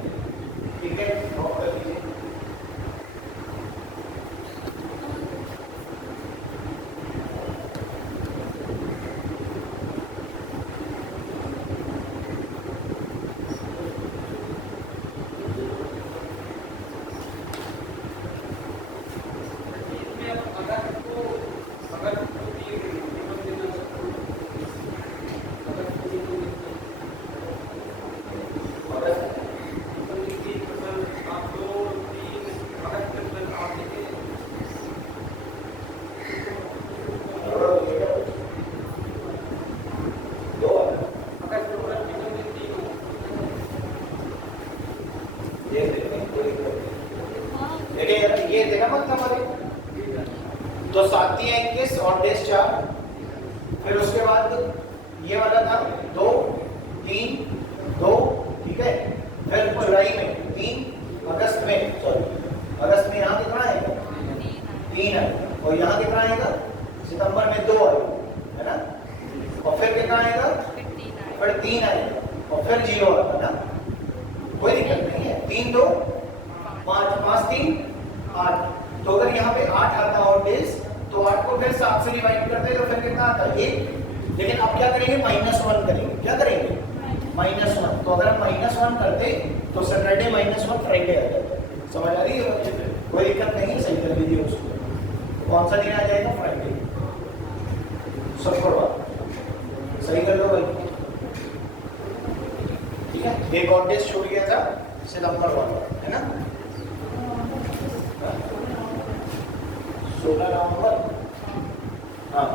ठीक है, नोट कर लीजिए। ये देना मत हमारे। तो 7 या 21 और डेज 4। फिर उसके बाद ये वाला था 2 3 2, ठीक है। फिर जुलाई में 3, अगस्त में अगस्त में यहाँ कितना आएगा? 3 है। और यहाँ कितना आएगा? सितंबर में 2 आएगा, है ना। और फिर कितना आएगा? फिर 3 आएगा और फिर 0 आता ना। कोई दिक्कत नहीं है। 3 2 5 5 3 8। तो अगर यहाँ पे 8 आता और डेज तो 8 को फिर 7 से डिवाइड करते तो फिर कितना आता? 1। लेकिन अब क्या करेंगे? -1 करेंगे। क्या करेंगे? -1। तो अगर हम -1 करते तो सैटरडे -1 फ्राइडे आ जाता। समझ आ रही है? कोई दिक्कत नहीं, सही कर लीजिए उसको। कौन सा दिन आ जाएगा? फ्राइडे। शुक्रवार। सही कर लो भाई, ठीक है। एक और डेज छूट गया था, सितंबर वाला, है ना। 16 नवंबर। हाँ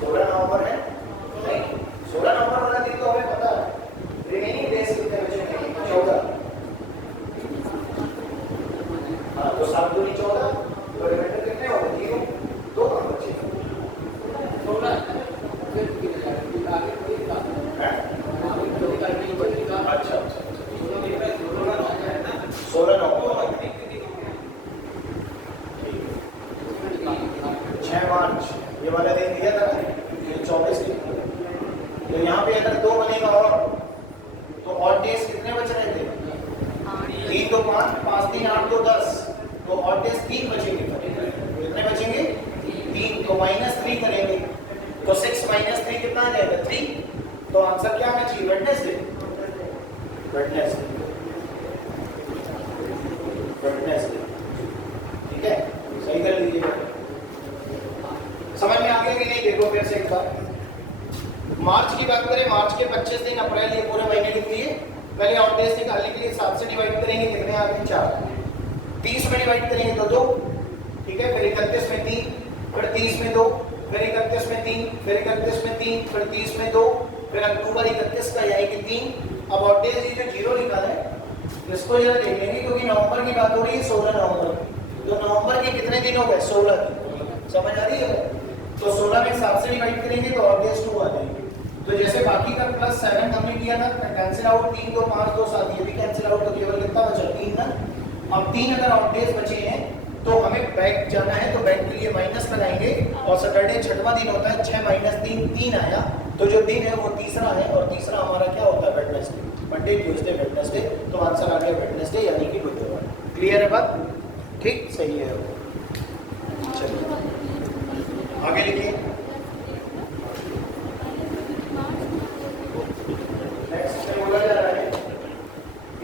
16 नवंबर है नहीं, 16 नवंबर वाला दिन तो हमें पता है। रिमेनिंग डेज कितने बचे हैं? 14। हाँ तो 7 दूनी 14 6 मार्च ये वाला दिन दिया था ना, ये 24 दिन। तो यहाँ पे अगर 2 बनेगा और तो ऑड डेज कितने बच रहे थे? 3 2 5 5 3 8 2 10। तो ऑड डेज 3 बचेंगे। कितने बचेंगे? 3। तो -3 करेंगे तो 6 - 3 कितना आ जाएगा? 3। तो आंसर क्या आना चाहिए? वेडनेसडे। Wednesday, Wednesday. ठीक है, सही कर लीजिए। समझ में आ गया कि नहीं? देखो फिर से एक बार मार्च की बात करें, मार्च के 25 दिन, अप्रैल ये पूरे महीने लिख दिए। पहले ऑड डेज निकालने के लिए 7 से डिवाइड करेंगे, कितने आ गए? 4। 30 में डिवाइड करेंगे तो 2। ठीक है, फिर 31 में 3, फिर 30 में 2, फिर 31 में 3, फिर 31 में 3, फिर 30 में 2, फिर अक्टूबर 31 का यानी कि 3। अब ऑड डेज ये जो 0 लिखा है इसको जरा देख लेंगे, क्योंकि नवंबर की बात हो रही है, 16 नवंबर की। तो नवंबर के कितने दिन हो गए? 16। समझ आ रही है? तो 16 में 7 से डिवाइड करेंगे तो ऑड डेज 2 आ जाएंगे। तो जैसे बाकी का +7 हमने किया था, कैंसिल आउट 3 2 5 2 7, ये भी कैंसिल आउट, तो केवल कितना बचा? 3 ना। अब 3 अगर ऑड डेज बचे हैं तो हमें बैंक जाना है, तो बैंक के लिए माइनस लगाएंगे। और सैटरडे 6वां दिन होता है, 6 - 3 3 आया। तो जो दिन है वो तीसरा है, और तीसरा हमारा क्या होता है? वेडनेसडे। Monday Tuesday Wednesday. तो आंसर आ गया वेडनेसडे यानी कि बुधवार। क्लियर है बात? ठीक, सही है। चलिए आगे लिखिए। नेक्स्ट में बोला जा रहा है,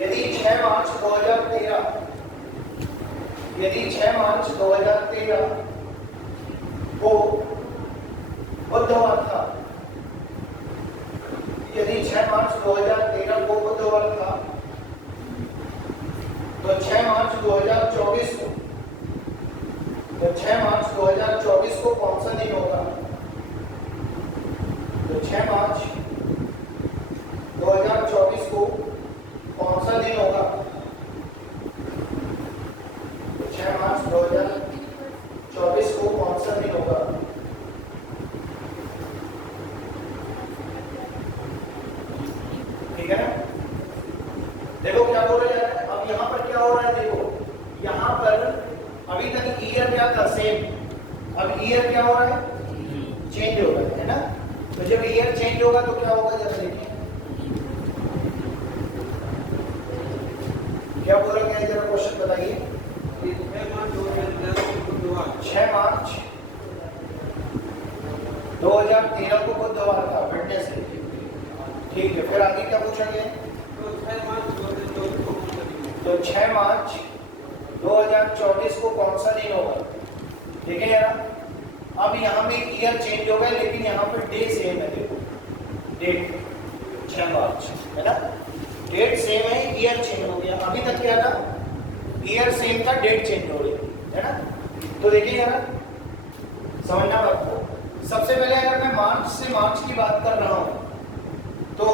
यदि 6 मार्च 2013 को बुधवार था, यदि 6 मार्च 2013 को बुधवार था, तो 6 मार्च 2024 को, तो 6 मार्च 2024 को कौन सा दिन होगा? तो 6 मार्च 2024 को कौन सा दिन होगा? 6 मार्च 2024 को कौन सा दिन होगा? ठीक है ना? देखो क्या बोला जा रहा है। अब यहाँ पर क्या हो रहा है? देखो यहाँ पर अभी तक ईयर क्या था? सेम। अब ईयर क्या हो रहा है? चेंज हो रहा है ना? तो जब ईयर चेंज होगा तो क्या होगा? जरा देखिए क्या बोला गया है, जरा क्वेश्चन बताइए। 6 मार्च 2013 को बुधवार था, वेडनेसडे। ठीक है, फिर आगे क्या पूछा गया? तो 6 मार्च 2024 को कौन सा दिन होगा? ठीक है यार, अब यहाँ पे ईयर चेंज हो गया, लेकिन यहाँ पे डे सेम है। देखो डेट 6 मार्च है ना, डेट सेम है, ईयर चेंज हो गया। अभी तक क्या था? ईयर सेम था, डेट चेंज हो गई है ना। तो देखिए यार, समझना बात को। सबसे पहले अगर मैं मार्च से मार्च की बात कर रहा हूँ तो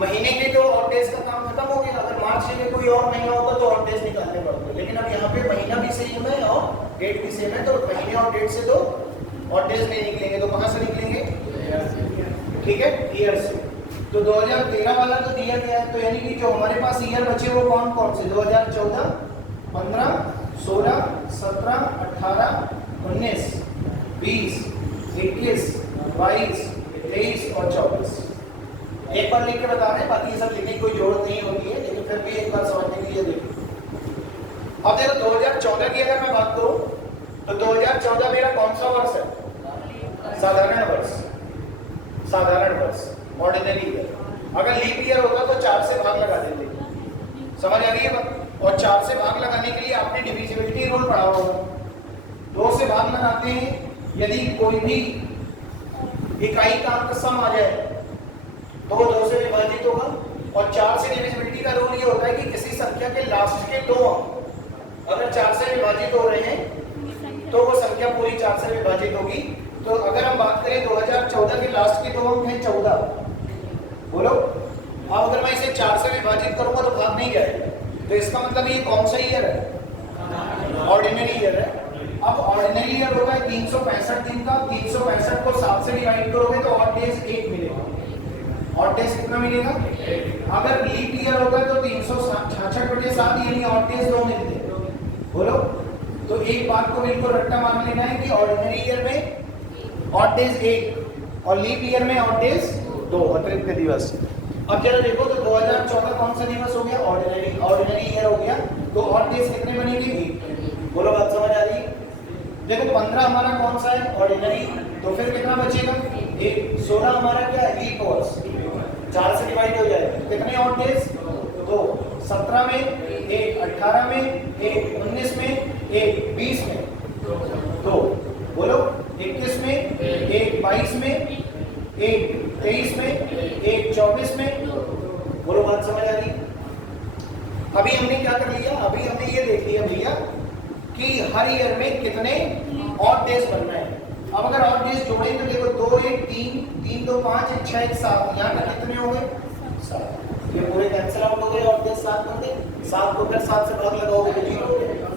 महीने के तो ऑड डेज का काम खत्म हो गया। अगर मार्च के लिए कोई और महीना होता तो ऑड डेज निकालने पड़ते, लेकिन अब यहाँ पे महीना भी सेम है और डेट भी सेम है, तो महीने और डेट से तो ऑड डेज नहीं निकलेंगे। तो कहाँ से निकलेंगे? ठीक है, ईयर से। तो 2013 वाला तो दिया गया है, तो यानी कि जो हमारे पास ईयर बचे वो कौन कौन से? 2014, 15, 16, 17, 18, 19, 20, 21, 22, 23 और 24। एक बार लिख के बता रहे हैं, बाकी ये सब लिखने की कोई जरूरत नहीं होती है, लेकिन फिर भी एक बार समझने के लिए देखो। अब देखो 2014 की अगर मैं बात करूं तो 2014 मेरा कौन सा वर्ष है? साधारण वर्ष, साधारण वर्ष, ऑर्डिनरी ईयर। अगर लीप ईयर होता तो 4 से भाग लगा देते। समझ आ रही है बात? और 4 से भाग लगाने के लिए आपने डिविजिबिलिटी रूल पढ़ा होगा। 2 से भाग लगाते हैं यदि कोई भी इकाई का अंक सम आ जाए तो वो 2 से विभाजित होगा। और 4 से डिविजिबिलिटी का रूल ये होता है कि किसी संख्या के लास्ट के 2 अंक अगर 4 से विभाजित हो रहे हैं तो वो संख्या पूरी 4 से विभाजित होगी। तो अगर हम बात करें 2014 के लास्ट के 2 अंक हैं 14, बोलो। अब अगर मैं इसे 4 से विभाजित करूंगा तो भाग नहीं जाएगा, तो इसका मतलब ये कौन सा ईयर है? ऑर्डिनरी ईयर है। अब ऑर्डिनरी ईयर होता है 365 दिन का। 365 को 7 से डिवाइड करोगे तो ऑड डेज 1 मिलेगा। ऑड डेज कितना मिलेगा? अगर लीप ईयर होगा तो 366/7 यानी ऑड डेज 2 मिलते हैं, बोलो। तो एक बात को बिल्कुल रट्टा मान लेना है कि ऑर्डिनरी ईयर में ऑड डेज 1 और लीप ईयर में ऑड डेज 2 अतिरिक्त दिवस। अब जरा देखो तो 2014 कौन सा दिवस हो गया? ऑर्डिनरी ईयर हो गया। तो ऑड डेज कितने बनेंगे? 1। बोलो बात समझ आ रही है? देखो 15 हमारा कौन सा है? ऑर्डिनरी। तो फिर कितना बचेगा? 1। 16 हमारा क्या है? लीप ईयर्स, 4 से डिवाइड हो जाएगा। कितने ऑड डेज? 2। 17 में 1, 18 में 1, 19 में 1, 20 में 2। बोलो 21 में 1, 22 में 1, 23 में 1, 24 में। बोलो बात समझ आ रही? अभी हमने क्या कर लिया? अभी हमने ये देख लिया भैया कि हर ईयर में कितने ऑड डेज बनना है। अब अगर ऑड डेज जोड़े तो देखो 2 1 3 3 2 5 1 6 1 7, यहाँ पे कितने हो गए? 7। ये पूरे कैंसिल आउट हो गए। ऑड डेज 7 बन गए। 7 को फिर 7 से भाग लगाओगे तो 0 हो जाएगा।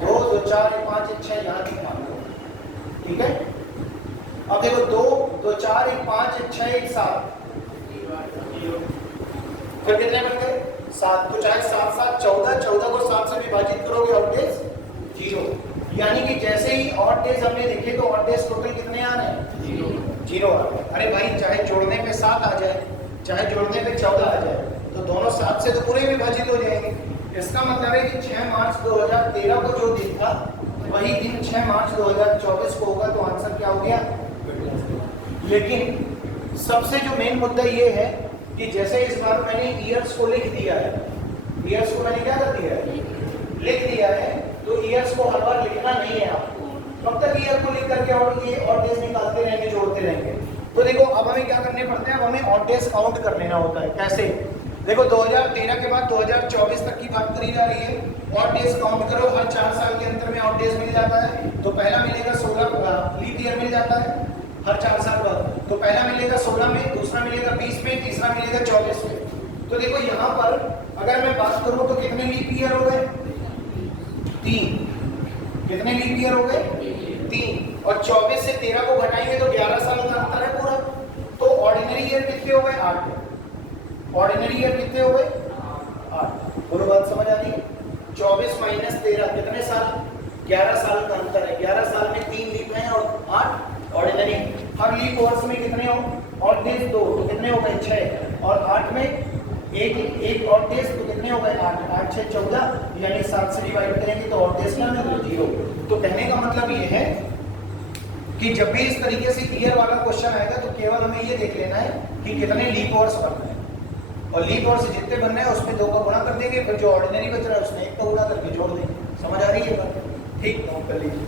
2 2 4 1 5 1 6 यहाँ तक मान लो, ठीक है। अब देखो 2 2 4 1 5 1 6 1 7, फिर कितने बन गए? 7। तो चाहे 7 7 14, 14 को 7 से विभाजित करोगे ऑड डेज 0। यानी कि जैसे ही ऑड डेज हमने देखे तो ऑड डेज टोटल कितने आ रहे हैं? 0 आ रहे हैं। अरे भाई चाहे जोड़ने पे 7 आ जाए, चाहे जोड़ने पे 14 आ जाए, तो दोनों 7 से तो पूरे विभाजित हो जाएंगे। इसका मतलब है कि 6 मार्च 2013 को जो दिन था वही दिन 6 मार्च 2024 को होगा। तो आंसर क्या हो गया? लेकिन सबसे जो मेन मुद्दा ये है कि जैसे इस बार मैंने ईयर्स को लिख दिया है, ईयर्स को मैंने क्या कर दिया है? लिख दिया है। तो ईयर्स को हर बार लिखना नहीं है आपको। कब तक ईयर को लिख करके और ये ऑड डेज निकालते रहेंगे, जोड़ते रहेंगे। तो देखो अब हमें क्या करने पड़ते हैं? अब हमें ऑड डेज काउंट कर लेना होता है। कैसे? देखो 2013 के बाद 2024 तक की बात करी जा रही है। ऑड डेज काउंट करो, हर 4 साल के अंतर में ऑड डेज मिल जाता है। तो पहला मिलेगा 16, लीप ईयर मिल जाता है हर 4 साल बाद। तो पहला मिलेगा 16 में, दूसरा मिलेगा 20 में, तीसरा मिलेगा 24 में। तो देखो यहाँ पर अगर मैं बात करूँ तो कितने लीप ईयर हो गए? 3। कितने लीप ईयर हो गए? 3। और 24 से 13 को घटाएंगे तो 11 साल का अंतर है पूरा। तो ऑर्डिनरी ईयर कितने हो गए? 8। ऑर्डिनरी ईयर कितने हो गए? 8। बोलो बात समझ आ रही है? 24 माइनस 13 कितने साल? 11 साल का अंतर है। 11 साल में 3 लीप हैं और 8 ऑर्डिनरी। हर लीप वर्ष में कितने हो? ऑड डेज 2, तो कितने हो गए? 6। और 8 में एक ऑड डेज, तो कितने हो गए? 8। 8 6 14, यानी 7 से डिवाइड करेंगे तो ऑड डेज क्या मिलेगा? 0। तो कहने का मतलब ये है कि जब भी इस तरीके से ईयर वाला क्वेश्चन आएगा तो केवल हमें ये देख लेना है कि कितने लीप वर्ष बनना है, और लीप वर्ष जितने बनना है उसमें 2 का गुणा कर देंगे, फिर जो ऑर्डिनरी बच रहा है उसमें 1 का गुणा करके जोड़ देंगे। समझ आ रही है बात? ठीक, नोट कर लीजिए।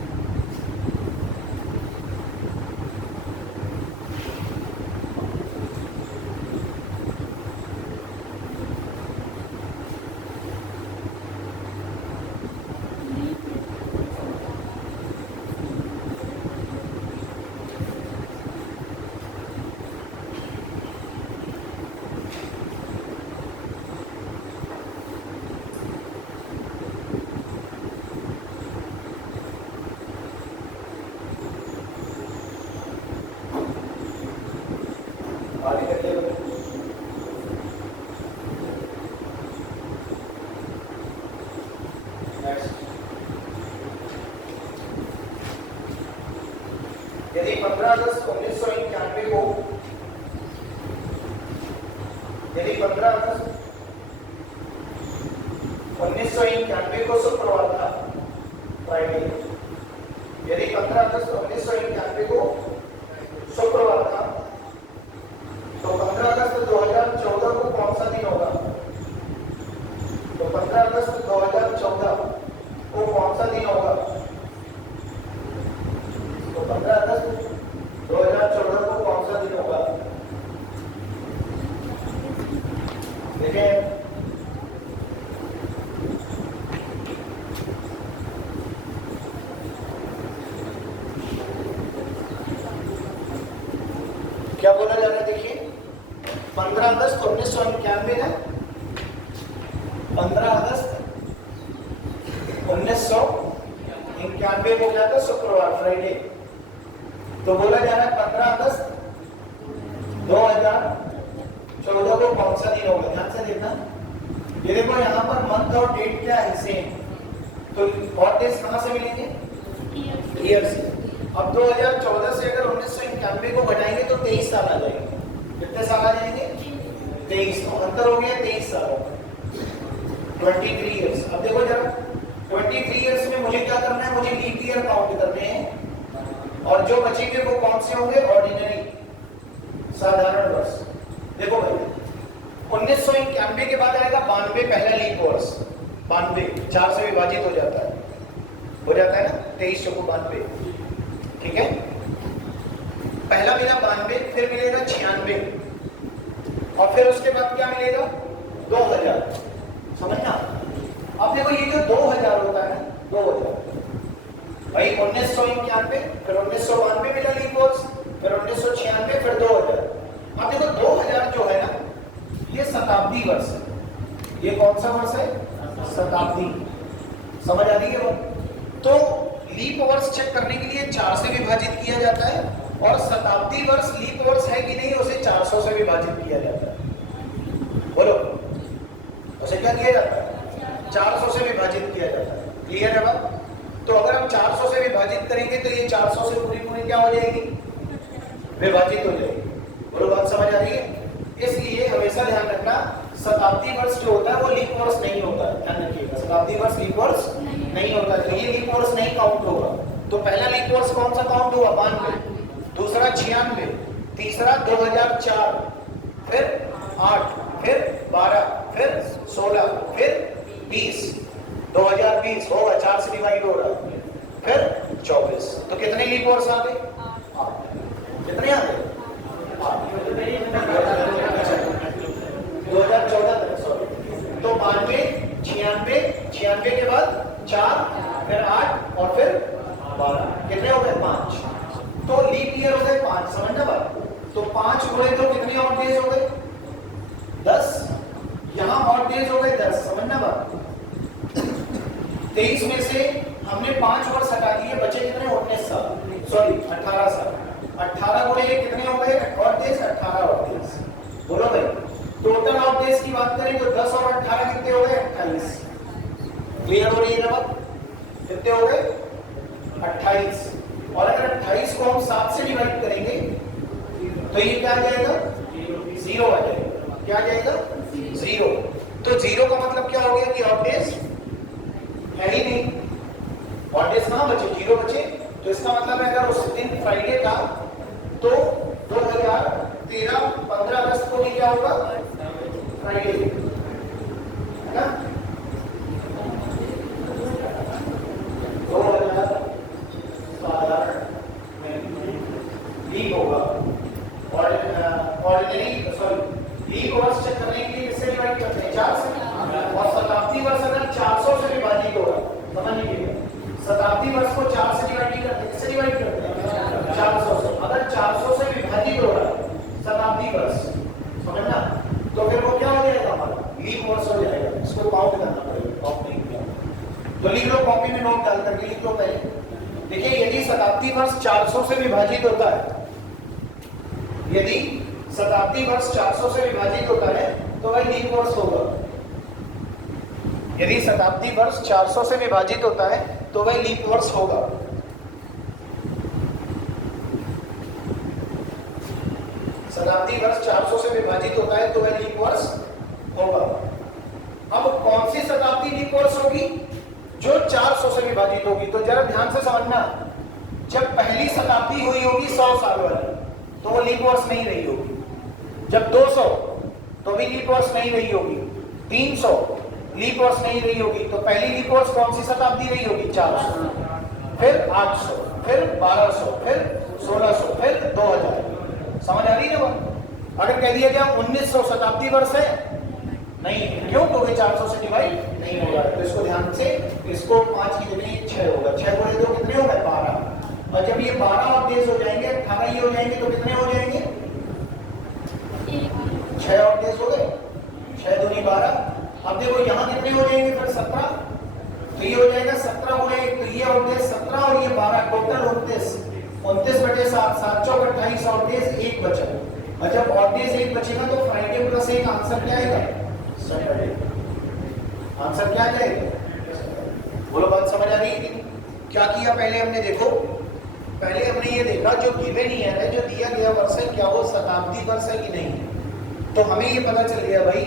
यदि 15 अगस्त 1991 को यदि 15 अगस्त 1991 को शुक्रवार था, फ्राइडे, यदि 15 अगस्त 1991 को शुक्रवार था तो 15 अगस्त 2014 को कौन सा दिन होगा? तो 15 अगस्त 2014 को कौन सा दिन होगा? तो 15 अगस्त 2014 को कौन सा दिन होगा? देखें, क्या बोला जा रहा है? देखिए 15 अगस्त 1991 है। 15 अगस्त 1991 को क्या था? शुक्रवार, फ्राइडे। तो बोला जा रहा है 15 अगस्त 2014 को कौन सा दिन होगा? ध्यान से देखना। ये देखो यहाँ पर मंथ और डेट क्या है? सेम। तो ऑड डेज कहां से मिलेंगे? ईयर से। अब 2014 से अगर 1991 को घटाएंगे तो 23 साल आ जाएंगे। कितने साल आ जाएंगे? 23। अंतर हो गया 23 साल, 23 इयर्स। अब देखो जरा 23 इयर्स में मुझे क्या करना है? मुझे लीप ईयर काउंट करने हैं और जो बचेंगे वो कौन से होंगे? ऑर्डिनरी, साधारण वर्ष। देखो भाई 1991 के बाद आएगा 92, पहला लीप वर्ष 92, 4 से विभाजित हो जाता है ना, 23 चौको 92, ठीक है। पहला मिला 92, फिर मिलेगा 96 और फिर उसके बाद क्या मिलेगा? 2000। समझना? अब देखो ये जो 2000 होता है, 2000 भाई 1991, फिर 1992 मिला लीप वर्ष, फिर 1996, फिर 2000। अब देखो 2000 जो है ना, ये शताब्दी वर्ष है। ये कौन सा वर्ष है? शताब्दी। समझ आ रही है बात? तो लीप वर्ष चेक करने के लिए 4 से विभाजित किया जाता है और शताब्दी वर्ष लीप वर्ष है कि नहीं उसे 400 से विभाजित किया जाता है। बोलो, उसे क्या किया जाता है? 400 से विभाजित किया जाता है। क्लियर है बात? तो अगर हम 400 से विभाजित करेंगे तो ये 400 से पूरी क्या हो जाएगी? विभाजित हो जाएगी। बोलो, बात समझ आ रही है? इसलिए हमेशा ध्यान रखना, शताब्दी वर्ष जो होता है वो लीप वर्ष नहीं होता है। ध्यान रखिएगा, शताब्दी वर्ष लीप वर्ष नहीं होता, तो ये लीप वर्ष नहीं काउंट होगा। तो पहला लीप वर्ष कौन सा काउंट हुआ? 92, दूसरा 96, तीसरा 2004, फिर 8, फिर 12, फिर 16, फिर 20, 2020 होगा, 4 से डिवाइड हो रहा है, फिर 24। तो कितने लीप वर्ष आ गए? 8। कितने आ गए? 2014 तक, सॉरी। तो 92, 96 के बाद 4, फिर 8 और फिर 12, कितने हो गए? 5। तो लीप ईयर हो गए 5। समझना बात? तो 5 गुणे तो कितने ऑड डेज हो गए? 10। यहां ऑड डेज हो गए 10। समझना बात? 23 में से हमने 5 वर्ष हटा दिए, बचे कितने? 19 साल, सॉरी 18 साल। 18 गुणे कितने हो गए? Odd days 18 odd days. बोलो भाई, टोटल ऑड डेज की बात करें तो 10 और 18 कितने हो गए? 28। क्लियर हो रही है ना बात? कितने हो गए? 28। और अगर 28 को हम 7 से डिवाइड करेंगे तो ये क्या आ जाएगा? 0 आ जाएगा। क्या आ जाएगा? 0। तो 0 का मतलब क्या हो गया कि ऑड डेज है ही नहीं। ऑड डेज कहां बचे? 0 बचे। तो इसका मतलब है अगर उस दिन फ्राइडे था तो 2013 15 अगस्त को भी क्या होगा? फ्राइडे, है ना? 2017 लीप होगा। ऑर्डिनरी, सॉरी लीप वर्ष चेक करने के लिए किससे डिवाइड करते हैं? 4 से। और शताब्दी वर्ष अगर 400 से विभाजित होगा, समझ लीजिएगा, शताब्दी वर्ष को 4 से डिवाइड नहीं करते, किससे डिवाइड करते हैं? 400 से। अगर 400 से विभाजित हो रहा है शताब्दी वर्ष, समझना, तो फिर वो क्या हो जाएगा? हमारा लीप वर्ष हो जाएगा। इसको काउंट करना पड़ेगा। काउंट नहीं किया तो लिख लो, कॉपी में नोट डाल करके लिख लो पहले। देखिए, यदि शताब्दी वर्ष 400 से विभाजित होता है, यदि शताब्दी वर्ष 400 से विभाजित होता है तो वह लीप वर्ष होगा। यदि शताब्दी वर्ष 400 से विभाजित होता है तो वह लीप वर्ष होगा। शताब्दी वर्ष 400 से विभाजित होता है तो वह लीप वर्ष होगा। अब कौन सी शताब्दी लीप वर्ष होगी? जो 400 से विभाजित होगी। तो जरा ध्यान से समझना, जब पहली शताब्दी हुई होगी 100 साल वाली तो वो लीप वर्ष नहीं रही होगी। जब 200 तो भी लीप वर्ष नहीं रही होगी। 300 लीप वर्ष नहीं रही होगी। तो पहली लीप वर्ष कौन सी शताब्दी रही होगी? 400, फिर 800, फिर 1200, फिर 1600, फिर 2000। समझ आ रही है बात? अगर कह दिया जाए 1900 शताब्दी वर्ष है, नहीं, क्यों? क्योंकि 400 से डिवाइड नहीं होगा। तो इसको ध्यान से, इसको 5 की जगह 6 होगा। 6 गुणे 2 कितने हो गए? 12। और जब ये 12 और 23 हो जाएंगे, 18 ये हो जाएंगे तो कितने हो जाएंगे? 6 और 23 हो गए, 6 दूनी 12। अब देखो यहाँ कितने हो जाएंगे? फिर 17। तो ये हो जाएगा 17 गुणे 1, तो ये और 17 और ये 12, टोटल 29। 29/7, 7 चौक 28 और 1 बचा। और जब और 1 बचेगा तो फ्राइडे प्लस 1 आंसर क्या आएगा? सैटरडे। आंसर क्या आ जाएगा? बोलो बात समझ आ रही है कि क्या किया पहले हमने? देखो पहले हमने ये देखा जो गिवन ईयर है, जो दिया गया वर्ष है, क्या वो शताब्दी वर्ष है कि नहीं। तो हमें ये पता चल गया भाई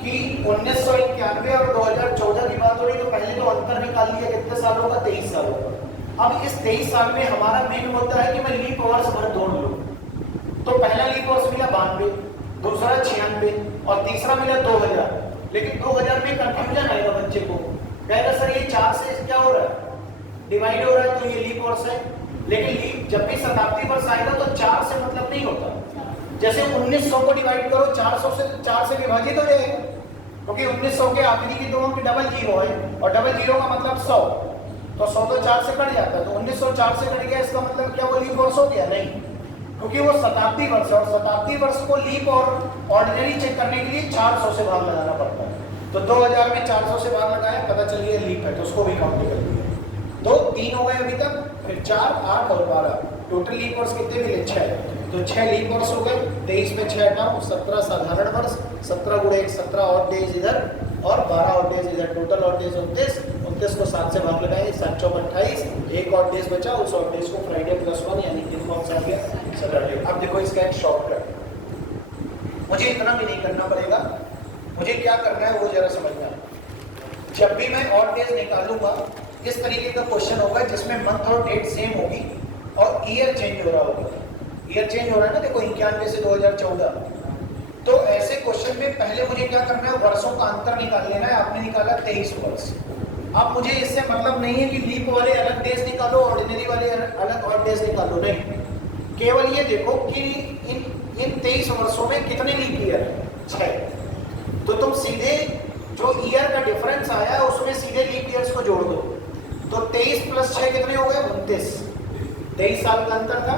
कि 1991 और 2014 की बात हो रही, तो पहले तो अंतर निकाल लिया कितने सालों का, 23 सालों का। अब इस 23 साल में हमारा मेन मुद्दा है कि मैं लीप वर्ष भर ढूंढ लूं। तो पहला लीप वर्ष मिला 92, दूसरा 96 और तीसरा मिला 2000। लेकिन 2000 में कंफ्यूजन आएगा बच्चे को, कहेगा सर ये 4 से क्या हो रहा है, डिवाइड हो रहा है, तो ये लीप वर्ष है। लेकिन लीप जब भी शताब्दी वर्ष आएगा तो 4 से मतलब नहीं होता। जैसे 1900 को डिवाइड करो 4 से विभाजित हो जाएगा, क्योंकि 1900 के आखिरी की दो अंक डबल जीरो है और डबल जीरो का मतलब 100, तो 100 तो 4 से कट जाता है, तो 1900 4 से कट गया, इसका मतलब क्या वो लीप वर्ष हो गया? नहीं, क्योंकि वो शताब्दी वर्ष है और शताब्दी वर्ष को लीप और ऑर्डिनरी चेक करने के लिए 400 से भाग लगाना पड़ता है। तो 2000 में 400 से भाग लगाया, पता चल गया लीप है, तो उसको भी काउंट कर दिया। तो 3 हो गए अभी तक, फिर 4, 8 और 12, टोटल लीप वर्ष कितने मिले? 6। तो 6 लीप वर्ष हो गए, 23 में 6 9, 17 साधारण वर्ष, 17 गुणे 1 17 और डेज इधर और 12 और डेज इधर, टोटल और डेज 29। 29 को 7 से भाग लगाए, 7 चौक 28, एक और डेज बचा, उस और डेज को फ्राइडे प्लस 1 यानी कि कौन सा आ गया? सैटरडे। अब देखो इसका एक शॉर्टकट, मुझे इतना भी नहीं करना पड़ेगा, मुझे क्या करना है वो जरा समझना है। जब भी मैं और डेज निकालूंगा, इस तरीके का क्वेश्चन होगा जिसमें मंथ और डेट सेम होगी और ईयर चेंज हो रहा होगा। ईयर चेंज हो रहा है ना, देखो 91 से 2014। तो ऐसे क्वेश्चन में पहले मुझे क्या करना है, वर्षों का अंतर निकाल लेना है। आपने निकाला 23 वर्ष। अब मुझे इससे मतलब नहीं है कि लीप वाले अलग डेज निकालो, ऑर्डिनरी वाले अलग और डेज निकालो, नहीं, केवल ये देखो कि इन 23 वर्षों में कितने लीप ईयर है? 6। तो तुम सीधे जो ईयर का डिफरेंस आया है उसमें सीधे लीप ईयर्स को जोड़ दो, तो 23 प्लस 6 कितने हो गए? 29। 23 साल का अंतर था,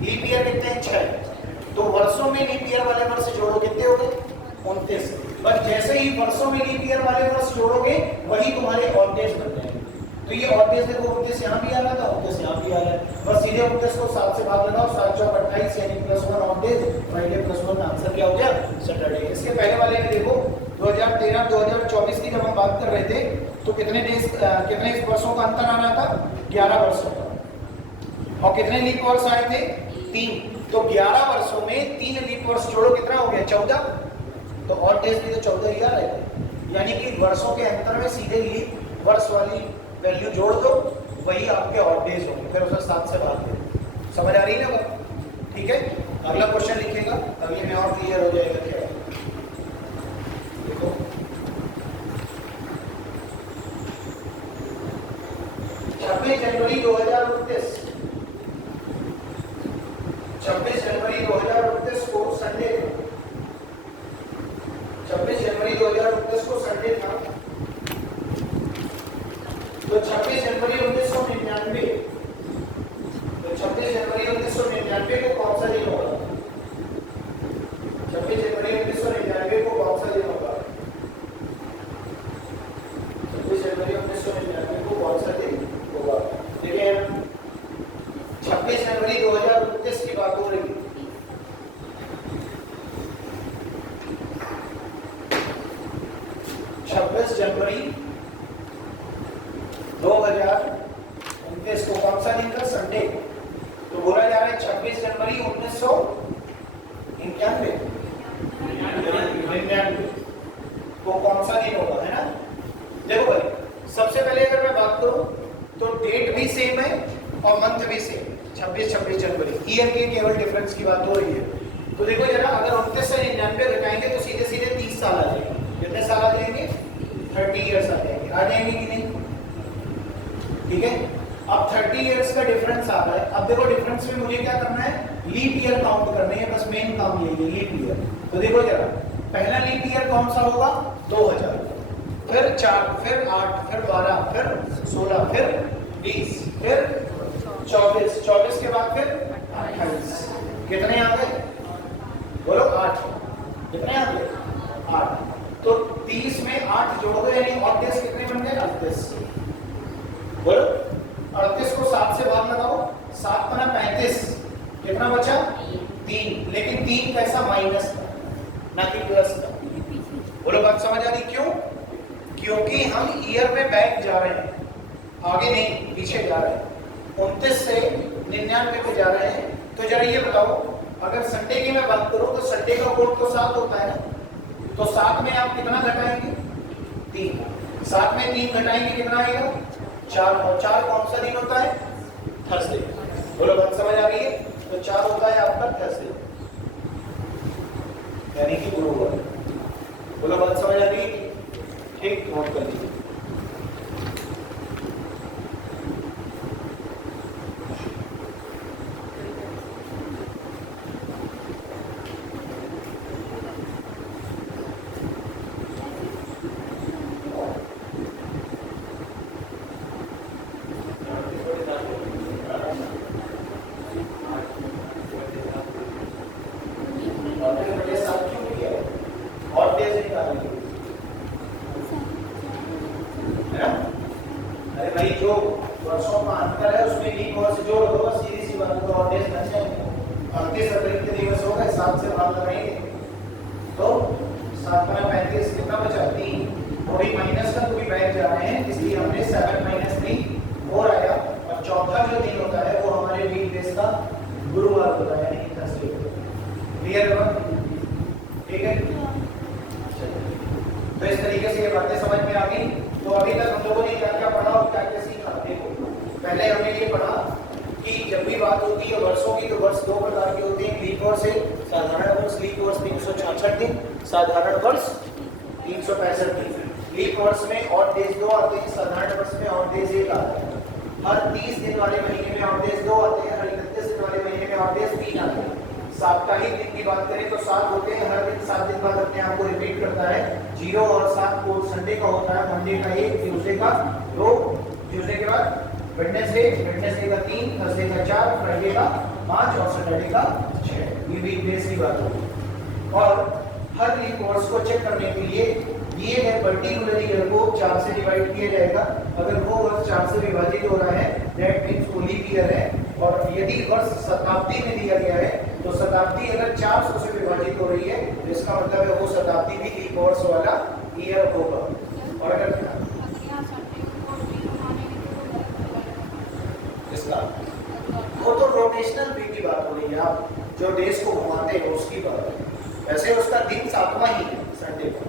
लीप ईयर कितने हैं? 6। तो वर्षों में लीप ईयर वाले वर्ष जोड़ो, कितने हो गए? 29। बस जैसे ही वर्षों में लीप ईयर वाले वर्ष जोड़ोगे वही तुम्हारे ऑड डेज बन जाएंगे। तो ये ऑड डेज देखो, 29 यहाँ भी आ रहा था, 29 यहाँ भी आ रहा है, बस सीधे 29 को 7 से भाग लगाओ, 7 चौक 28 यानी plus 1 odd days, Friday plus 1 answer क्या हो गया? सैटरडे। इसके पहले वाले में देखो 2013 2024 की जब हम बात कर रहे थे तो कितने डेज कितने वर्षों का अंतर आ रहा था? 11 वर्षों का। और कितने लीप वर्ष आए थे? 3। तो 11 वर्षों में 3 लीप वर्ष जोड़ो, कितना हो गया? 14। तो और डेज भी तो 14 ही आ रहे थे, यानी कि वर्षों के अंतर में सीधे लीप वर्ष वाली वैल्यू जोड़ दो, वही आपके और डेज होंगे, फिर उसे 7 से भाग दो। समझ आ रही है ना बात? ठीक है, अगला क्वेश्चन लिखिएगा, अगले में और क्लियर हो जाएगा क्या। देखो 26 जनवरी 2029, 26 जनवरी 2029 को संडे था, 26 जनवरी 2029 को संडे था। तो 26 जनवरी 1999, तो 26 जनवरी 1999 को कौन सा दिन होगा? 26 जनवरी 1999 को कौन सा दिन होगा? 26 जनवरी 1999 को कौन सा दिन होगा? देखिए 26 जनवरी 2029 की बात हो रही है। 26 जनवरी 2029 को कौन सा दिन था? संडे। तो बोला जा रहा है 26 जनवरी 1999 को कौन सा दिन होगा, है ना? देखो भाई, सबसे पहले अगर मैं बात करूं तो डेट भी सेम है और मंथ भी सेम, 26 जनवरी, ईयर के केवल डिफरेंस की बात हो रही है। तो देखो जरा, अगर 29 से 99 घटाएंगे तो सीधे सीधे 30 साल आ जाएंगे। कितने साल आ जाएंगे? 30 इयर्स आ जाएंगे। आ जाएंगे कि नहीं? ठीक है, अब 30 इयर्स का डिफरेंस आ रहा है। अब देखो डिफरेंस में मुझे क्या करना है? लीप ईयर काउंट करने हैं, बस मेन काम यही है, लीप ईयर। तो देखो जरा, पहला लीप ईयर कौन सा होगा? 2000, फिर 4, फिर 8, फिर 12, फिर 16, फिर 20, फिर 24, 24 के बाद फिर 28। कितने आ गए? बोलो 8। कितने आ गए? 8। तो 30 में 8 जोड़ दो, यानी और डेज कितने बन गए? 38। बोलो 38 को 7 से भाग लगाओ, 7 बना 35, कितना बचा? 3। लेकिन 3 कैसा? माइनस का, ना कि प्लस का। बोलो बात समझ आ रही? क्यों? क्योंकि हम ईयर में बैक जा रहे हैं, आगे नहीं पीछे जा रहे हैं, 29 से 99 पे जा रहे हैं। तो जरा ये बताओ, अगर संडे की मैं बात करूं तो संडे का कोड तो 7 होता है ना, तो 7 में आप कितना घटाएंगे? 3। 7 में 3 घटाएंगे कितना आएगा? 4। और 4 कौन सा दिन होता है? थर्सडे। बोलो बात समझ आ रही है? तो 4 होता है आपका थर्सडे, यानी कि गुरुवार। बोलो बात समझ आ रही है? ठीक, नोट कर लीजिए। तो इस तरीके से ये बातें समझ में आ गई। तो अभी तक हम लोगों ने क्या क्या पढ़ा और क्या क्या सीखा? देखो, पहले हमने ये पढ़ा कि जब भी बात होती है वर्षों की, तो वर्ष 2 प्रकार के होते हैं, लीप वर्ष है, साधारण वर्ष। लीप वर्ष 366 दिन, साधारण वर्ष 365 दिन। लीप वर्ष में और डेज 2 आते हैं, साधारण वर्ष में और डेज 1 आता है। हर 30 दिन वाले महीने में और डेज 2 आते हैं, हर 31 दिन वाले महीने में और डेज 3 आते हैं। साप्ताहिक दिन की बात करें तो 7 होते हैं, हर दिन 7 दिन बाद अपने आप को रिपीट करता है। 0 और 7 को संडे का होता है, मंडे का 1, ट्यूसडे का 2, ट्यूसडे के बाद वेडनेसडे, वेडनेसडे का 3, थर्सडे का 4, फ्राइडे का 5 और सैटरडे का 6। ये वीकडेज की बात होगी। और हर लीप वर्ष को चेक करने के लिए दिए गए पर्टिकुलर ईयर को 4 से डिवाइड किया जाएगा। अगर वो वर्ष 4 से विभाजित हो रहा है दैट मींस वो लीप ईयर है। और यदि वर्ष शताब्दी में दिया गया है तो शताब्दी अगर 400 से विभाजित हो रही है तो इसका मतलब है वो शताब्दी भी लीप वर्ष वाला ईयर होगा। और अगर इसका वो तो रोटेशनल वीक की बात हो रही है, आप जो डेज को घुमाते हैं उसकी बात है। वैसे उसका दिन 7वां ही है संडे का,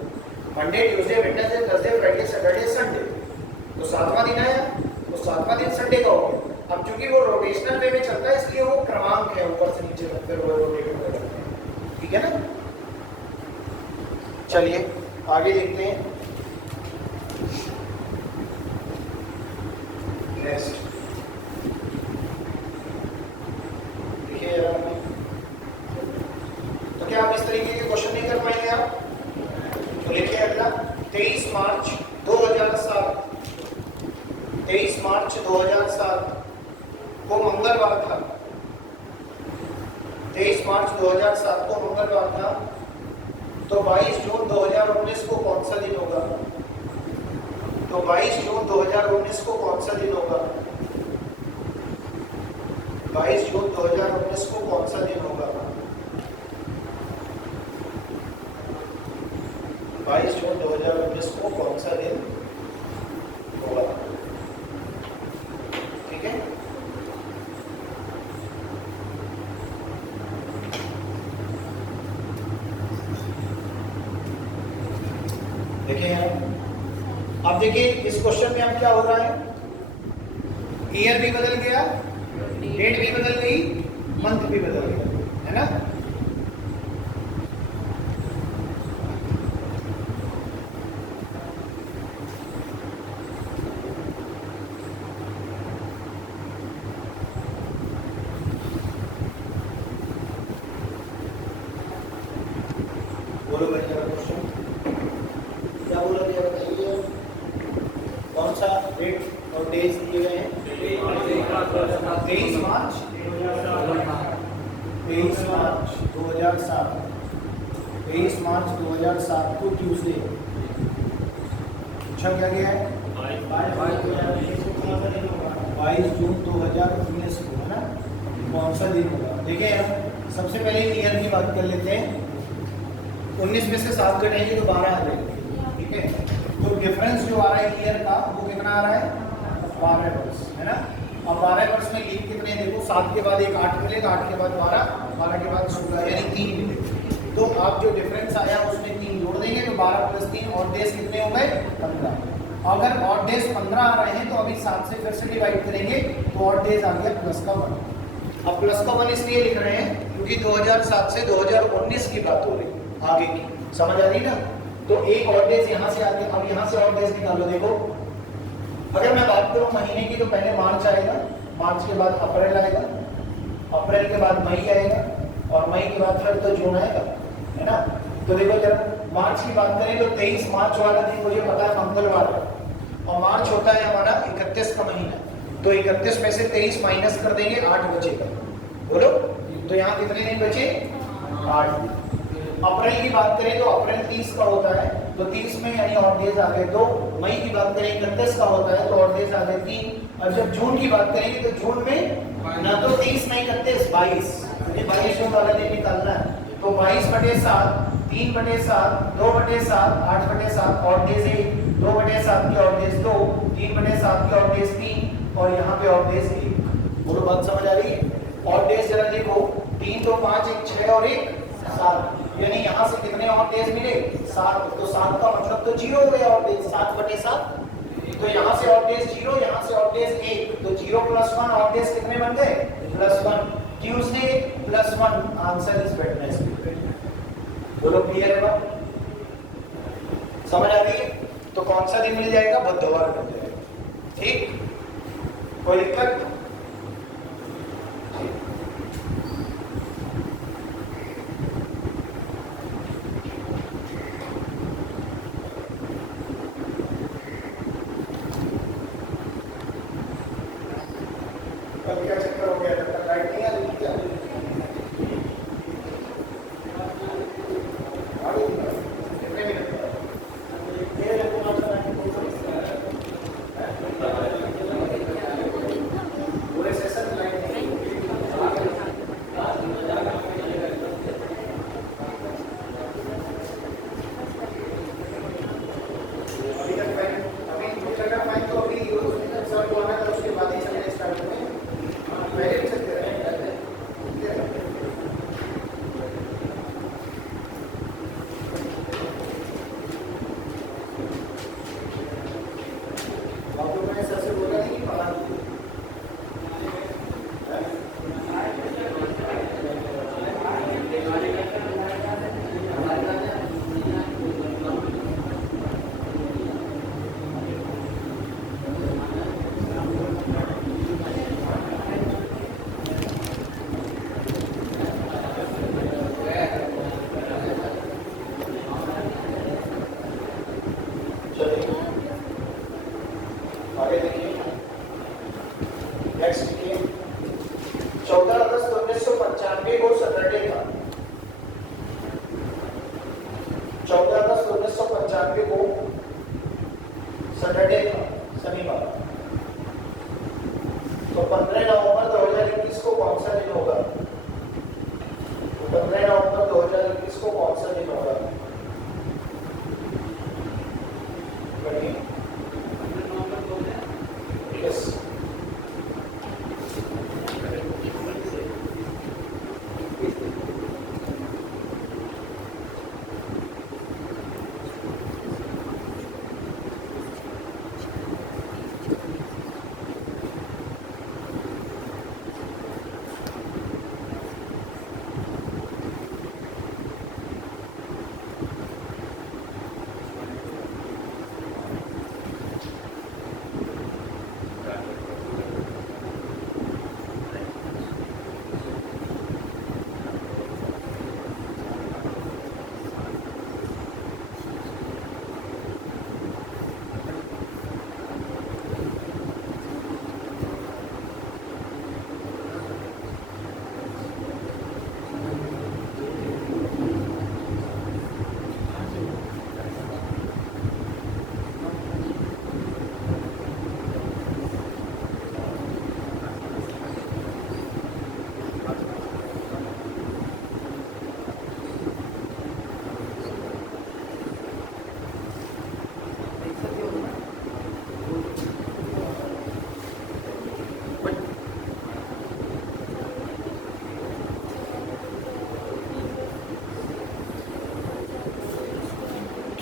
Monday Tuesday Wednesday Thursday Friday Saturday Sunday, तो 7वां दिन आया तो 7वां दिन संडे का हो गया। अब चूंकि वो रोटेशनल वे में चलता है इसलिए वो क्रमांक है, ऊपर से नीचे तक फिर वो रोटेट होता है, ठीक है ना। चलिए आगे देखते हैं। नेक्स्ट देखिए, तो क्या आप इस तरीके के क्वेश्चन नहीं कर पाएंगे आप? तो लिखिए अगला, 23 मार्च 2007, 23 मार्च 2007 को मंगलवार था। 23 मार्च 2007 को मंगलवार था, तो 22 जून 2019 को कौन सा दिन होगा? तो 22 जून 2019 को कौन सा दिन होगा? 22 जून 2019 को कौन सा दिन होगा? 22 जून 2019 को कौन सा दिन होगा? ठीक है, देखिए अब देखिए इस क्वेश्चन में अब क्या हो रहा है, ईयर भी बदल गया, डेट भी बदल गई, मंथ भी बदल गया, है ना। बोलो बच्चा क्वेश्चन क्या बोला गया बताइए, कौन सा डेट और डेज दिए गए हैं? 23 मार्च 2007, 23 मार्च 2007 को ट्यूसडे। अच्छा क्या गया है? 22 जून 2019 को, है ना, कौन सा दिन होगा? देखिए सबसे पहले ईयर की बात कर लेते हैं। 19 में से 7 घटाएंगे तो 12 आ जाएंगे, ठीक है। तो तो डिफरेंस जो आ रहा है ईयर का वो कितना आ रहा है 12 वर्ष, है ना। अब 12 वर्ष में लीप कितने देखो, 7 के बाद एक 8 मिलेगा, 8 के बाद 12, 12 के बाद 16, यानी 3 मिलेगा। तो आप जो डिफरेंस आया उसमें 3 जोड़ देंगे तो 12 + 3 और डेज कितने हो गए 15। अगर ऑड डेज 15 आ रहे हैं तो अभी 7 से फिर से डिवाइड करेंगे तो ऑड डेज आ गया प्लस का 1। अब प्लस का 1 इसलिए लिख रहे हैं क्योंकि 2007 से 2019 की बात हो रही है, आगे की, समझ आ रही ना। तो एक ऑड डेज यहाँ से आते, अब यहाँ से ऑड डेज निकालो। देखो अगर मैं बात करूँ महीने की तो पहले मार्च आएगा, मार्च के बाद अप्रैल आएगा, अप्रैल के बाद मई आएगा और मई के बाद फिर तो जून आएगा, है ना। तो देखो जरा मार्च की बात करें तो 23 मार्च वाला दिन मुझे पता है मंगलवार है और मार्च होता है हमारा 31 का महीना, तो 31 में से 23 माइनस कर देंगे, 8 बचेगा। बोलो तो यहाँ कितने दिन बचे 8। अप्रैल की बात करें तो अप्रैल 30 का होता है तो 30 में यानी ऑड डेज आ गए 2। मई की बात करें 31 का होता है तो ऑड डेज आ गए 3। और जब जून की बात करेंगे तो जून में ना तो 30 नहीं 31 22, यानी 22 वाला दिन निकालना है तो 22/7, 3/7, 2/7, 8/7 ऑड डेज 1, 2/7 की ऑड डेज 2, 3/7 की ऑड डेज 3 और यहाँ पे ऑड डेज 1। बोलो बात समझ आ रही है। ऑड डेज जरा देखो 3 2 5 1 6 और 1 7, यानी यहाँ से कितने ऑड डेज मिले 7। तो 7 का मतलब तो 0 हो गया ऑड डेज 7/7। तो यहाँ से ऑड डेज 0, यहाँ से ऑड डेज 1, तो 0 + 1 ऑड डेज कितने बन गए +1। Tuesday +1 answer is Wednesday. बोलो क्लियर है बात, समझ आ रही है। तो कौन सा दिन मिल जाएगा बुधवार मिल जाएगा, ठीक, कोई दिक्कत। क्या चक्कर हो गया, राइट नहीं आ रही क्या? कितने मिनट पूरे सेशन लाइन अभी तक फाइन, अभी कुछ जगह फाइन तो अभी सर को आना था उसके बाद ही चलने स्टार्ट हुए, पहले भी चलते रहे। आप लोगों ने सर से बोला नहीं कि पढ़ा आगे देखिए। नेक्स्ट देखिए 14 अगस्त 1995 को सैटरडे था। 14 अगस्त 1995 को सैटरडे था, शनिवार। तो 15 नवंबर 2021 को कौन सा दिन होगा? 15 नवंबर 2021 को कौन सा दिन होगा? यस,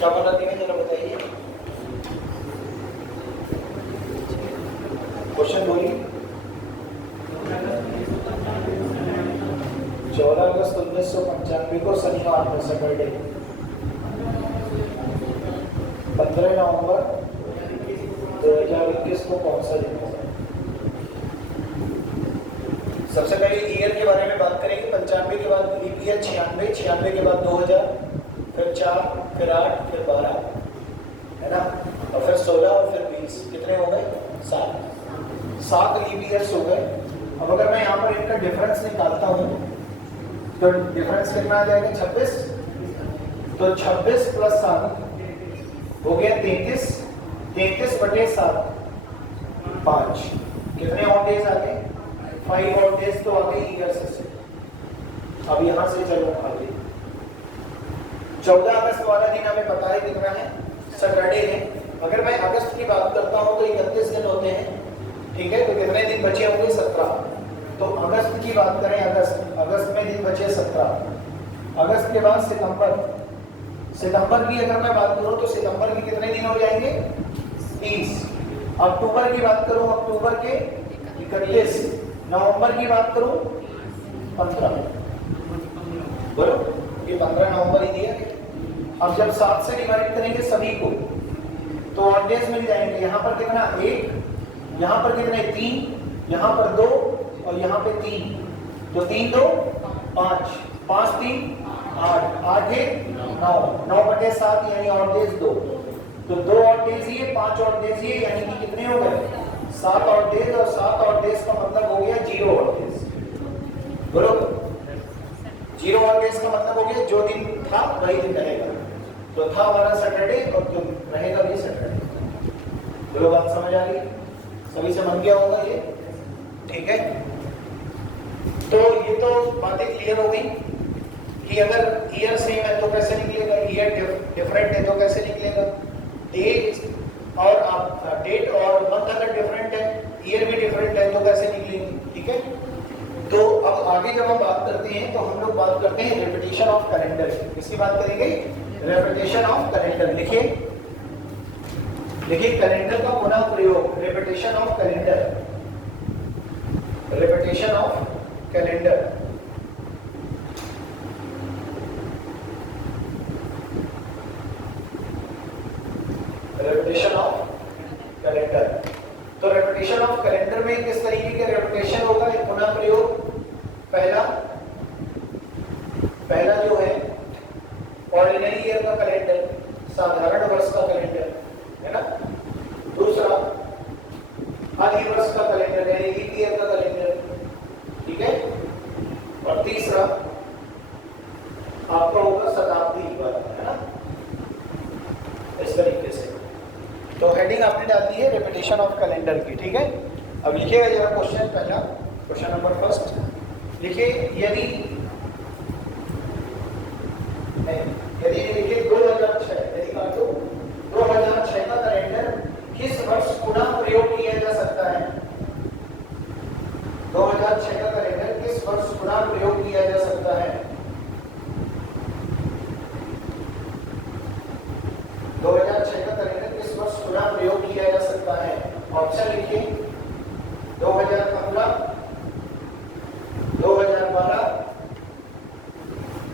क्या बनाती है जरा बताइए, क्वेश्चन बोलिए। 14 अगस्त 1995 को शनिवार को सैटरडे, 15 नवंबर 2021 को कौन सा दिन होगा? सबसे पहले ईयर के बारे में बात करेंगे। 95 के बाद लीप ईयर 96, 96 के बाद 2000, फिर 4, फिर 8, फिर 12, है ना, और फिर 16 और फिर 20, कितने हो गए? 7 लीप ईयर्स हो गए। अब अगर मैं यहाँ पर इनका डिफरेंस निकालता हूँ तो डिफरेंस कितना आ जाएगा? 26। तो 26 प्लस 7 हो गया 33, 33 बटे 7 5, कितने और डेज आ गए? 5 और डेज तो आ गए ईयर से। अब यहाँ से चलो आगे। 14 अगस्त वाला दिन हमें पता है कितना है? सैटरडे है। अगर मैं अगस्त की बात करता हूँ तो 31 दिन होते हैं, ठीक है, तो कितने दिन बचे होंगे? 17। तो अगस्त की बात करें, अगस्त में दिन बचे 17। अगस्त के बाद सितंबर, सितंबर की अगर मैं बात करूं तो सितंबर के कितने दिन हो जाएंगे? 30। अक्टूबर की बात करूं, अक्टूबर के 31। नवंबर की बात करूं 15। बोलो, ये 15 नवंबर ही दिया है। अब जब 7 से डिवाइड करेंगे सभी को तो ऑड डेज मिल जाएंगे। यहाँ पर कितना? 1, यहाँ पर कितने? 3, यहाँ पर 2 और यहाँ पे 3। तो 3 2 5, 5 3 8, 8 1 9, 9 बटे 7 यानी ऑड डेज 2। तो 2 ऑड डेज ये, 5 ऑड डेज ये, यानी कि कितने हो गए? 7 ऑड डेज। और 7 ऑड डेज का मतलब हो गया 0 ऑड डेज। बोलो, 0 ऑड डेज का मतलब हो गया जो दिन था वही दिन रहेगा। तो था हमारा सैटरडे और जो रहेगा भी सैटरडे। बोलो, बात समझ आ रही? सभी समझ गया होगा ये, ठीक है। तो ये तो बातें क्लियर हो गई कि अगर ईयर सेम है तो कैसे निकलेगा, ईयर डिफरेंट है तो कैसे निकलेगा, डेट और डेट और मंथ अगर डिफरेंट है, ईयर भी डिफरेंट है तो कैसे निकलेंगे, ठीक है। तो अब आगे जब हम बात करते हैं तो हम लोग बात करते हैं रेपिटेशन ऑफ कैलेंडर। किसकी बात करेंगे? Repetition of calendar. लिखिए, देखिए कैलेंडर का पुनः प्रयोग, repetition of calendar, repetition of calendar. Repetition of calendar. तो रेपिटेशन ऑफ कैलेंडर में किस तरीके के रेपिटेशन होगा? पुनः प्रयोग। पहला जो है ऑर्डिनरी ईयर का कैलेंडर, साधारण वर्ष का कैलेंडर, है ना। दूसरा अधिवर्ष का कैलेंडर यानी लीप ईयर का कैलेंडर, ठीक है। और तीसरा आपका होगा शताब्दी वाला, है ना, इस तरीके से। तो हेडिंग आपने डाल दी है रेपिटेशन ऑफ कैलेंडर की, ठीक है। अब लिखिएगा जरा क्वेश्चन, पहला क्वेश्चन नंबर फर्स्ट लिखिए। यदि लिखिए 2006, यदि मान लो 2006 का कैलेंडर किस वर्ष पुनः प्रयोग किया जा सकता है? 2006 का कैलेंडर किस वर्ष पुनः प्रयोग किया जा सकता है? 2006 का कैलेंडर किस वर्ष पुनः प्रयोग किया जा सकता है? ऑप्शन लिखिए, 2015, 2012,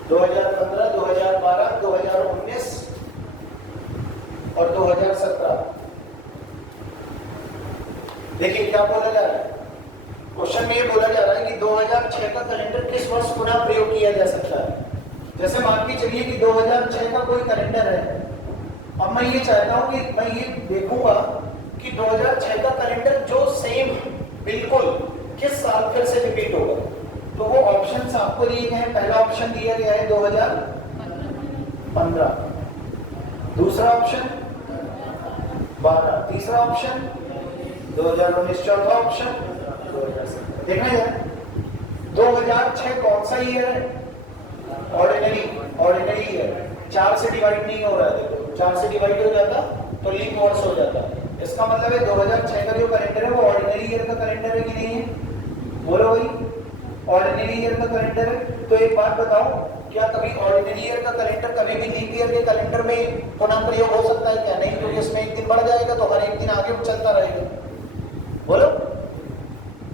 2015, 2012, 2019 और 2017। देखिए क्या बोला जा रहा है क्वेश्चन में, ये बोला जा रहा है कि 2006 का कैलेंडर किस वर्ष पुनः प्रयोग किया जा सकता है। जैसे मान के चलिए कि 2006 का कोई कैलेंडर है, अब मैं ये चाहता हूं कि मैं ये देखूंगा कि 2006 का कैलेंडर जो सेम बिल्कुल किस साल फिर से रिपीट होगा। तो वो ऑप्शंस आपको दिए गए हैं। पहला ऑप्शन दिया गया है 2015, दूसरा ऑप्शन 12, तीसरा ऑप्शन 2019, चौथा ऑप्शन 2017। देखना यार 2006 कौन सा ईयर है? Ordinary year. 4 से डिवाइड नहीं हो रहा है, देखो 4 से डिवाइड हो जाता तो लीप वर्ष हो जाता। इसका मतलब है 2006 का जो कैलेंडर है वो ऑर्डिनरी ईयर का कैलेंडर है कि नहीं है? बोलो भाई, ऑर्डिनरी ईयर का कैलेंडर है। तो एक बात बताओ, क्या कभी ऑर्डिनरी ईयर का कैलेंडर कभी भी लीप ईयर के कैलेंडर में पुनः प्रयोग हो सकता है क्या? नहीं, क्योंकि इसमें एक दिन बढ़ जाएगा तो हर एक दिन आगे चलता रहेगा। बोलो,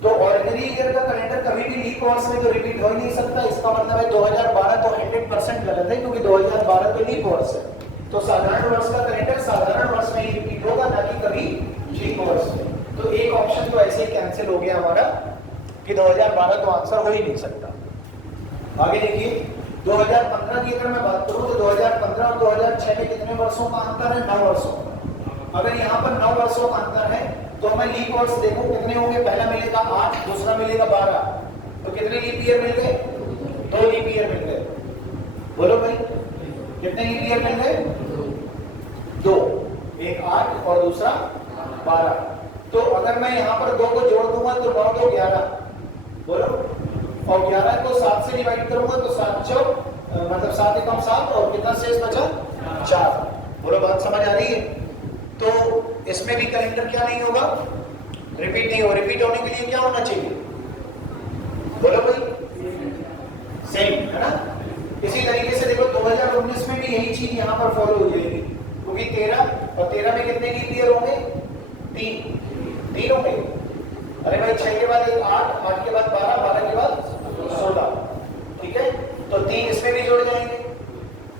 तो ऑर्डिनरी ईयर का कैलेंडर कभी भी लीप वर्ष में तो रिपीट हो ही नहीं सकता। इसका मतलब है 2012 तो 100% गलत है, क्योंकि 2012 तो लीप वर्ष है। तो साधारण वर्ष का कैलेंडर साधारण वर्ष में ही रिपीट होगा, ना कि कभी लीप वर्ष में। तो एक ऑप्शन तो ऐसे ही कैंसिल हो गया हमारा कि 2012 तो आंसर हो ही नहीं सकता। आगे देखिए, 2015 की अगर मैं बात करूं तो 2015 और 2006 में कितने वर्षों का अंतर है? 9 वर्षों का। अगर यहाँ पर 9 वर्षों का अंतर है तो मैं लीप वर्ष देखो कितने होंगे। पहला मिलेगा 8, दूसरा मिलेगा 12, तो कितने लीप ईयर मिल गए? 2 लीप ईयर मिल गए। बोलो भाई, कितने लीप ईयर मिल गए? 2, एक 8 और दूसरा 12। तो अगर मैं यहाँ पर 2 को जोड़ दूंगा तो 9 2 11। बोलो, और 11 को 7 से डिवाइड करूंगा तो 7 चौक मतलब 7 एकम 7 और कितना शेष बचा? 4। बोलो, बात समझ आ रही है? तो इसमें भी कैलेंडर क्या नहीं होगा? रिपीट नहीं होगा। रिपीट होने के लिए क्या होना चाहिए? बोलो भाई, सेम है ना। इसी तरीके से देखो 2019 में भी यही चीज यहाँ पर फॉलो हो जाएगी, क्योंकि 13 और 13 में कितने लीप ईयर होंगे? 3 होंगे। अरे भाई, 6 के बाद एक 8, 8 के बाद 12, 12 के बाद 16। ठीक है, तो 3 इसमें भी जुड़ जाएंगे।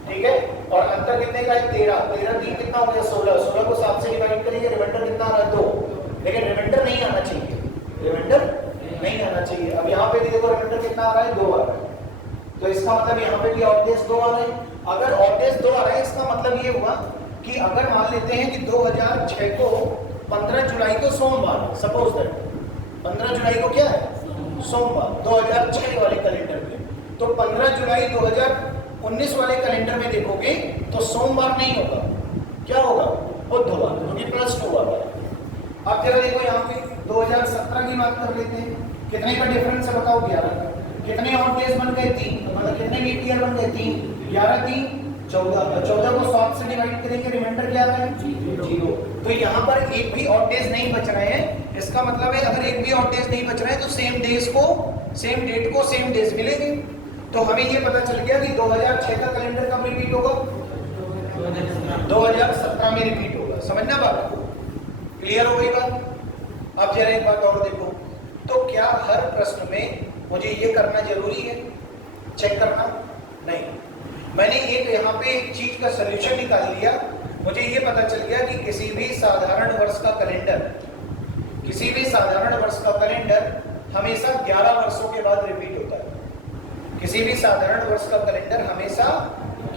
ठीक है, और अंतर कितने का है? 13 3 कितना हो गया? 16 16 को 7 से डिवाइड करेंगे, रिमाइंडर कितना आ रहा है? 2। लेकिन रिमाइंडर नहीं आना चाहिए, रिमाइंडर नहीं आना चाहिए। अब यहाँ पे भी देखो रिमाइंडर कितना आ रहा है? 2 आ रहा है। तो इसका मतलब यहाँ पे भी ऑड डेज 2 आ रहे हैं। अगर ऑड डेज 2 आ रहा है, इसका मतलब ये हुआ कि अगर मान लेते हैं कि 2006 को 15 जुलाई को सोमवार, सपोज दैट 15 जुलाई को क्या है? सोमवार, 2006 वाले कैलेंडर में। तो 15 जुलाई 2019 वाले कैलेंडर में देखोगे तो सोमवार नहीं होगा, क्या होगा? बुधवार, क्योंकि +2 आ रहा है। अब जरा देखो यहाँ पे 2017 की बात कर लेते हैं। कितने का डिफरेंस है बताओ? 11 का। कितने ऑड डेज बन गए? 3। मतलब कितने लीप ईयर बन गए? 3। 11 3 14। 14 को 7 से डिवाइड करेंगे, रिमाइंडर क्या आ रहा है? 0। तो यहाँ पर एक भी ऑड डेज नहीं बच रहे हैं। इसका मतलब है अगर एक भी ऑड डेज नहीं बच रहे हैं तो सेम डेट को सेम डेज मिलेंगे। तो हमें ये पता चल गया कि 2006 का कैलेंडर कब रिपीट होगा? 2017 में रिपीट होगा। समझना बात को? क्लियर हो गई बात? अब जरा एक बात और देखो, तो क्या हर प्रश्न में मुझे ये करना जरूरी है, चेक करना? नहीं। मैंने एक यहाँ पे एक चीज का सॉल्यूशन निकाल लिया। मुझे ये पता चल गया कि किसी भी साधारण वर्ष का कैलेंडर हमेशा 11 वर्षों के बाद रिपीट होता है। किसी भी साधारण वर्ष का कैलेंडर हमेशा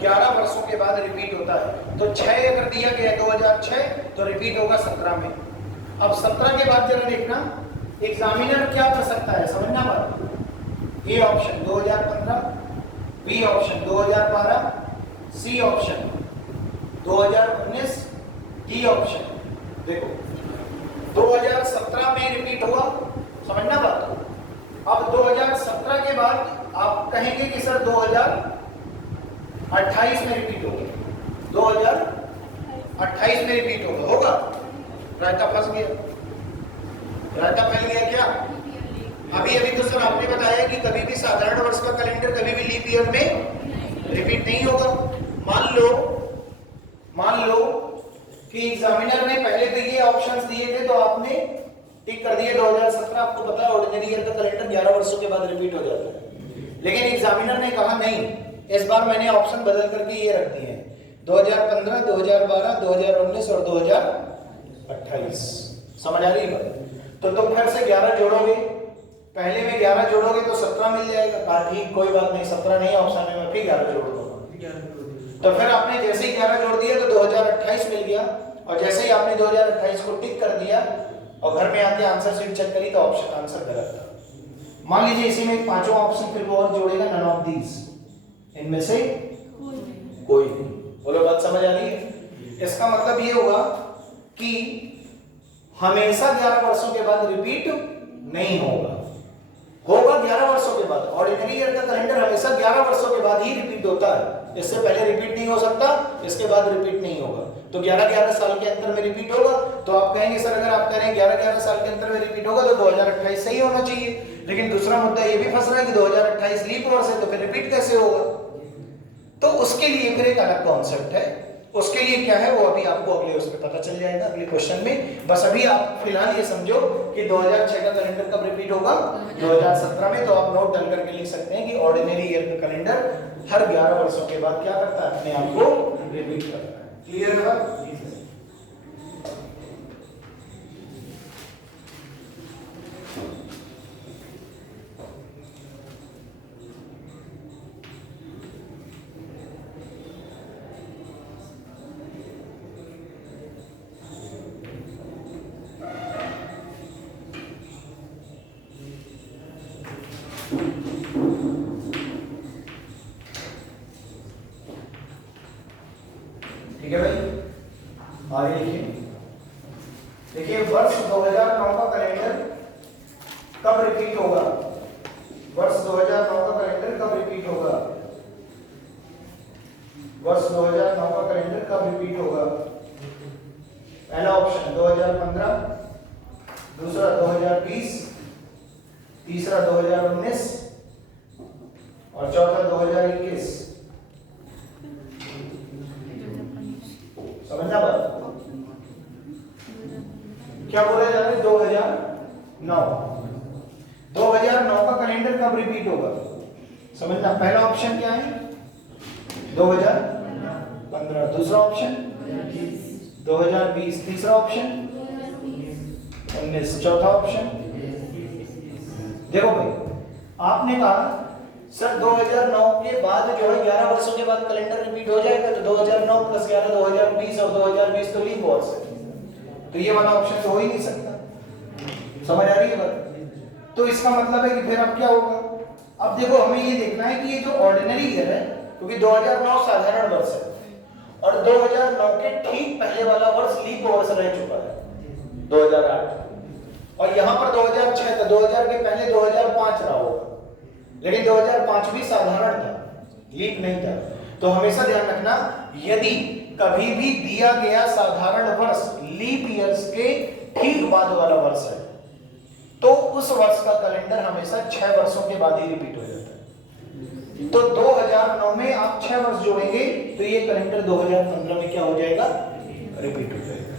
11 वर्षों के बाद रिपीट होता है। तो 6 अगर दिया गया 2006 तो रिपीट होगा 17 में। अब 17 के बाद जरा देखना एग्जामिनर क्या कर सकता है, समझना बात। A option 2015, B option 2012, C option 2019, D option. देखो 2017 में रिपीट हुआ, समझना बात। अब 2017 के बाद आप कहेंगे कि सर 2028 में रिपीट होगा, 2028 में रिपीट होगा। रायता फंस गया, रायता फैल गया क्या? अभी तो सर आपने बताया कि कभी भी साधारण वर्ष का कैलेंडर कभी भी लीप ईयर में रिपीट नहीं होगा। मान लो कि एग्जामिनर ने पहले तो ये ऑप्शंस दिए थे तो आपने टिक कर दिए 2017। आपको पता है ऑर्डिनरी ईयर का कैलेंडर 11 वर्षों के बाद रिपीट हो जाता है। लेकिन एग्जामिनर ने कहा नहीं, इस बार मैंने ऑप्शन बदल करके ये रख दिए हैं 2015, 2012, 2019 और 2028। समझ आ रही है? तो तुम फिर से 11 जोड़ोगे, पहले में 11 जोड़ोगे तो 17 मिल जाएगा। कहा ठीक, कोई बात नहीं, 17 नहीं ऑप्शन में, मैं फिर 11 जोड़ दूंगा। तो फिर आपने जैसे ही 11 जोड़ दिया तो 2028 मिल गया, और जैसे ही आपने 2028 को टिक कर दिया और घर में आके आंसर शीट चेक करी तो ऑप्शन आंसर गलत था। मान लीजिए इसी में 5वां ऑप्शन फिर वो और जोड़ेगा, नन ऑफ दीज, इनमें से कोई नहीं। बोलो, बात समझ आ रही है? इसका मतलब ये होगा कि हमेशा 11 वर्षों के बाद रिपीट नहीं होगा 11 वर्षों के बाद। ऑर्डिनरी ईयर का कैलेंडर हमेशा 11 वर्षों के बाद ही रिपीट होता है। इससे पहले रिपीट नहीं हो सकता, इसके बाद रिपीट नहीं होगा। तो 11-11 साल के अंतर में रिपीट होगा। तो आप कहेंगे सर अगर आप कह रहे हैं 11-11 साल के अंतर में रिपीट होगा तो 2028 सही होना चाहिए, लेकिन दूसरा मुद्दा ये भी फंस रहा है कि 2028 लीप वर्ष है तो फिर रिपीट कैसे होगा। तो उसके लिए फिर एक अलग कॉन्सेप्ट है, उसके लिए क्या है वो अभी आपको अगले उसमें पता चल जाएगा, अगले क्वेश्चन में। बस अभी आप फिलहाल ये समझो कि 2006 का कैलेंडर कब रिपीट होगा, 2017 में। तो आप नोट डाल करके लिख सकते हैं कि ऑर्डिनरी ईयर का कैलेंडर हर 11 वर्षों के बाद क्या करता है, अपने आप को रिपीट करता है। क्लियर है बात? ठीक है भाई, आगे लिखिए। देखिए वर्ष 2009 का कैलेंडर कब रिपीट होगा, वर्ष 2009 का कैलेंडर कब रिपीट होगा, वर्ष 2009 का कैलेंडर कब रिपीट होगा। पहला ऑप्शन 2015, दूसरा 2020, तीसरा 2019 और चौथा 2021। समझना बात? क्या बोला जा रहा है? 2009 का कैलेंडर कब रिपीट होगा, समझना। पहला ऑप्शन क्या है 2015, दूसरा ऑप्शन 2020, तीसरा ऑप्शन 19, चौथा ऑप्शन। देखो भाई आपने कहा सर 2009 के बाद जो है 11 वर्षों के बाद कैलेंडर रिपीट हो जाएगा, तो 2009 + 11 2020 और 2020 तो लीप वर्ष है, तो ये वाला ऑप्शन तो हो ही नहीं सकता। समझ आ रही है बात? तो इसका मतलब है कि फिर अब क्या होगा। अब देखो हमें ये देखना है कि ये जो ऑर्डिनरी ईयर है, क्योंकि 2009 साधारण वर्ष है और 2009 के ठीक पहले वाला वर्ष लीप वर्ष रह चुका है 2008, और यहाँ पर 2006 था, 2000 के पहले 2005 रहा होगा, लेकिन 2005 भी साधारण था, लीप नहीं था। तो हमेशा ध्यान रखना यदि कभी भी दिया गया साधारण वर्ष लीप ईयर्स के ठीक बाद वाला वर्ष है तो उस वर्ष का कैलेंडर हमेशा 6 वर्षों के बाद ही रिपीट हो जाता है। तो 2009 में आप 6 वर्ष जोड़ेंगे तो ये कैलेंडर 2015 में क्या हो जाएगा, रिपीट हो जाएगा।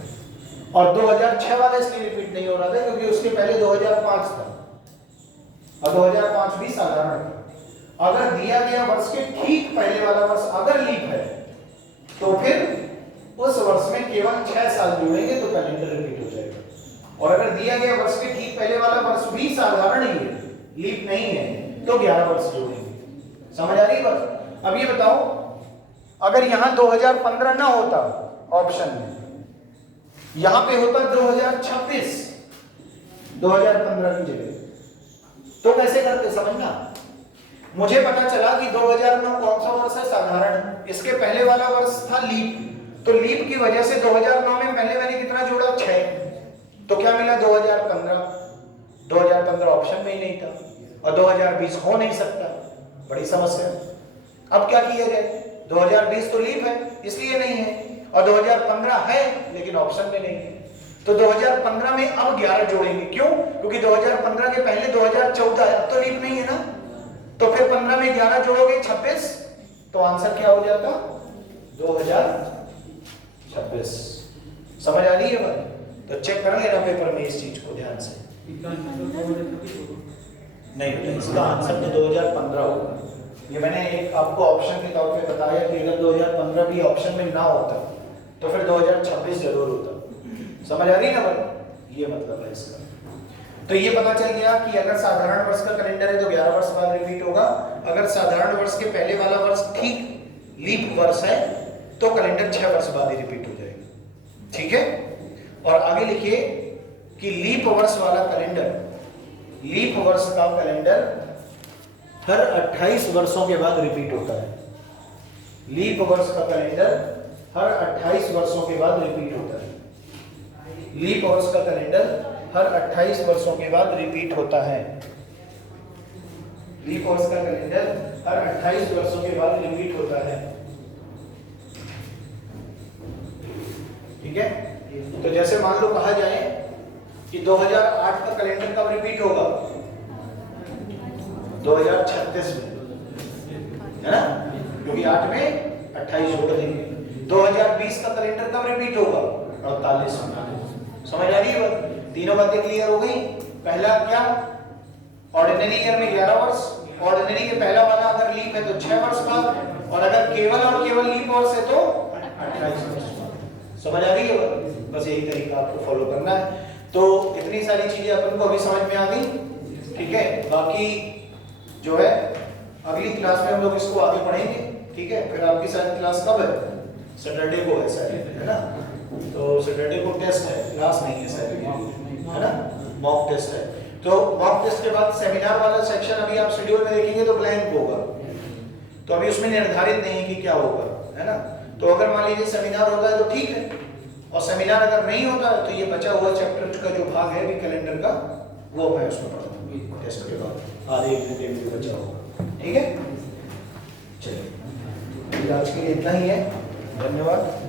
और 2006 वाला इसलिए रिपीट नहीं हो रहा था क्योंकि उसके पहले 2005 था और 2005 भी साधारण था। अगर दिया गया वर्ष के ठीक पहले वाला वर्ष अगर लीप है तो फिर उस वर्ष में केवल 6 साल जोड़ेंगे तो कैलेंडर रिपीट हो जाएगा। और अगर दिया गया वर्ष के ठीक पहले वाला वर्ष भी साधारण ही है, लीप नहीं है, तो 11 वर्ष जोड़ेंगे। समझ आ रही बात? अब ये बताओ अगर यहां 2015 ना होता ऑप्शन में, यहां पे होता 2026 2015 की जगह, तो कैसे करते समझना। मुझे पता चला कि 2009 कौन सा वर्ष है, साधारण, इसके पहले वाला वर्ष था लीप, तो लीप की वजह से 2009 में पहले मैंने कितना जोड़ा, 6, तो क्या मिला 2015। 2015 ऑप्शन में ही नहीं था और 2020 हो नहीं सकता, बड़ी समस्या। अब क्या किया जाए, 2020 तो लीप है इसलिए नहीं है और 2015 है लेकिन ऑप्शन में नहीं है, तो 2015 में अब 11 जोड़ेंगे। क्यों? क्योंकि 2015 के पहले 2014 है, अब तो लीप नहीं है ना, तो फिर 15 में 11 जोड़ोगे 26, तो आंसर क्या हो जाता 2026। समझ आ रही है बात? तो चेक कर लेना पेपर में इस चीज को ध्यान से। नहीं बेटा इसका आंसर तो 2015 होगा। ये मैंने एक आपको ऑप्शन के तौर पे बताया कि अगर 2015 भी ऑप्शन में ना होता तो फिर 2026 जरूर होता। समझ आ रही ना बात? ये मतलब है इसका। तो ये पता चल गया कि अगर साधारण वर्ष का कैलेंडर है तो 11 वर्ष बाद रिपीट होगा, अगर साधारण वर्ष के पहले वाला वर्ष ठीक लीप वर्ष है तो कैलेंडर 6 वर्ष बाद ही रिपीट हो जाएगा। ठीक है, और आगे लिखिए कि लीप वर्ष वाला कैलेंडर, लीप वर्ष का कैलेंडर हर 28 वर्षों के बाद रिपीट होता है। लीप वर्ष का कैलेंडर हर 28 वर्षों के बाद रिपीट होता है। लीप वर्ष का कैलेंडर हर 28 वर्षों के बाद रिपीट होता है। लीप वर्ष का कैलेंडर हर 28 वर्षों के बाद रिपीट होता है। ठीक है। तो जैसे मान लो कहा जाए कि 2008 का कैलेंडर कब रिपीट होगा? 2036 में, है ना, क्योंकि 8 में 28 जोड़ देंगे। 2020 का कैलेंडर कब रिपीट होगा? 48 में। समझ आ रही है बात? तीनों बातें क्लियर हो गई। पहला क्या, ऑर्डिनरी ईयर में 11 वर्ष, ऑर्डिनरी के पहला वाला अगर लीप है तो 6 वर्ष बाद, और अगर केवल और केवल लीप वर्ष है तो 28 वर्ष बाद। समझ आ रही है बात? बस यही तरीका आपको फॉलो करना है। तो इतनी सारी चीजें अपन को अभी समझ में आ गई, ठीक है। बाकी जो है अगली क्लास में हम लोग इसको आगे पढ़ेंगे, ठीक है। फिर आपकी सारी क्लास कब है? सैटरडे को है शायद, है ना। तो सैटरडे को टेस्ट है, क्लास नहीं है शायद, है ना, मॉक टेस्ट है। तो मॉक टेस्ट के बाद सेमिनार वाला सेक्शन अभी आप शेड्यूल में देखेंगे तो ब्लैंक होगा, तो अभी उसमें निर्धारित नहीं कि क्या होगा, है ना। तो अगर मान लीजिए सेमिनार होता है तो ठीक है, और सेमिनार अगर नहीं होता है तो ये बचा हुआ चैप्टर का जो भाग है अभी कैलेंडर का, वो मैं उसमें पढ़ूंगा टेस्ट के बाद, आधे एक घंटे में बचा होगा, ठीक है। चलिए आज के लिए इतना ही है, धन्यवाद।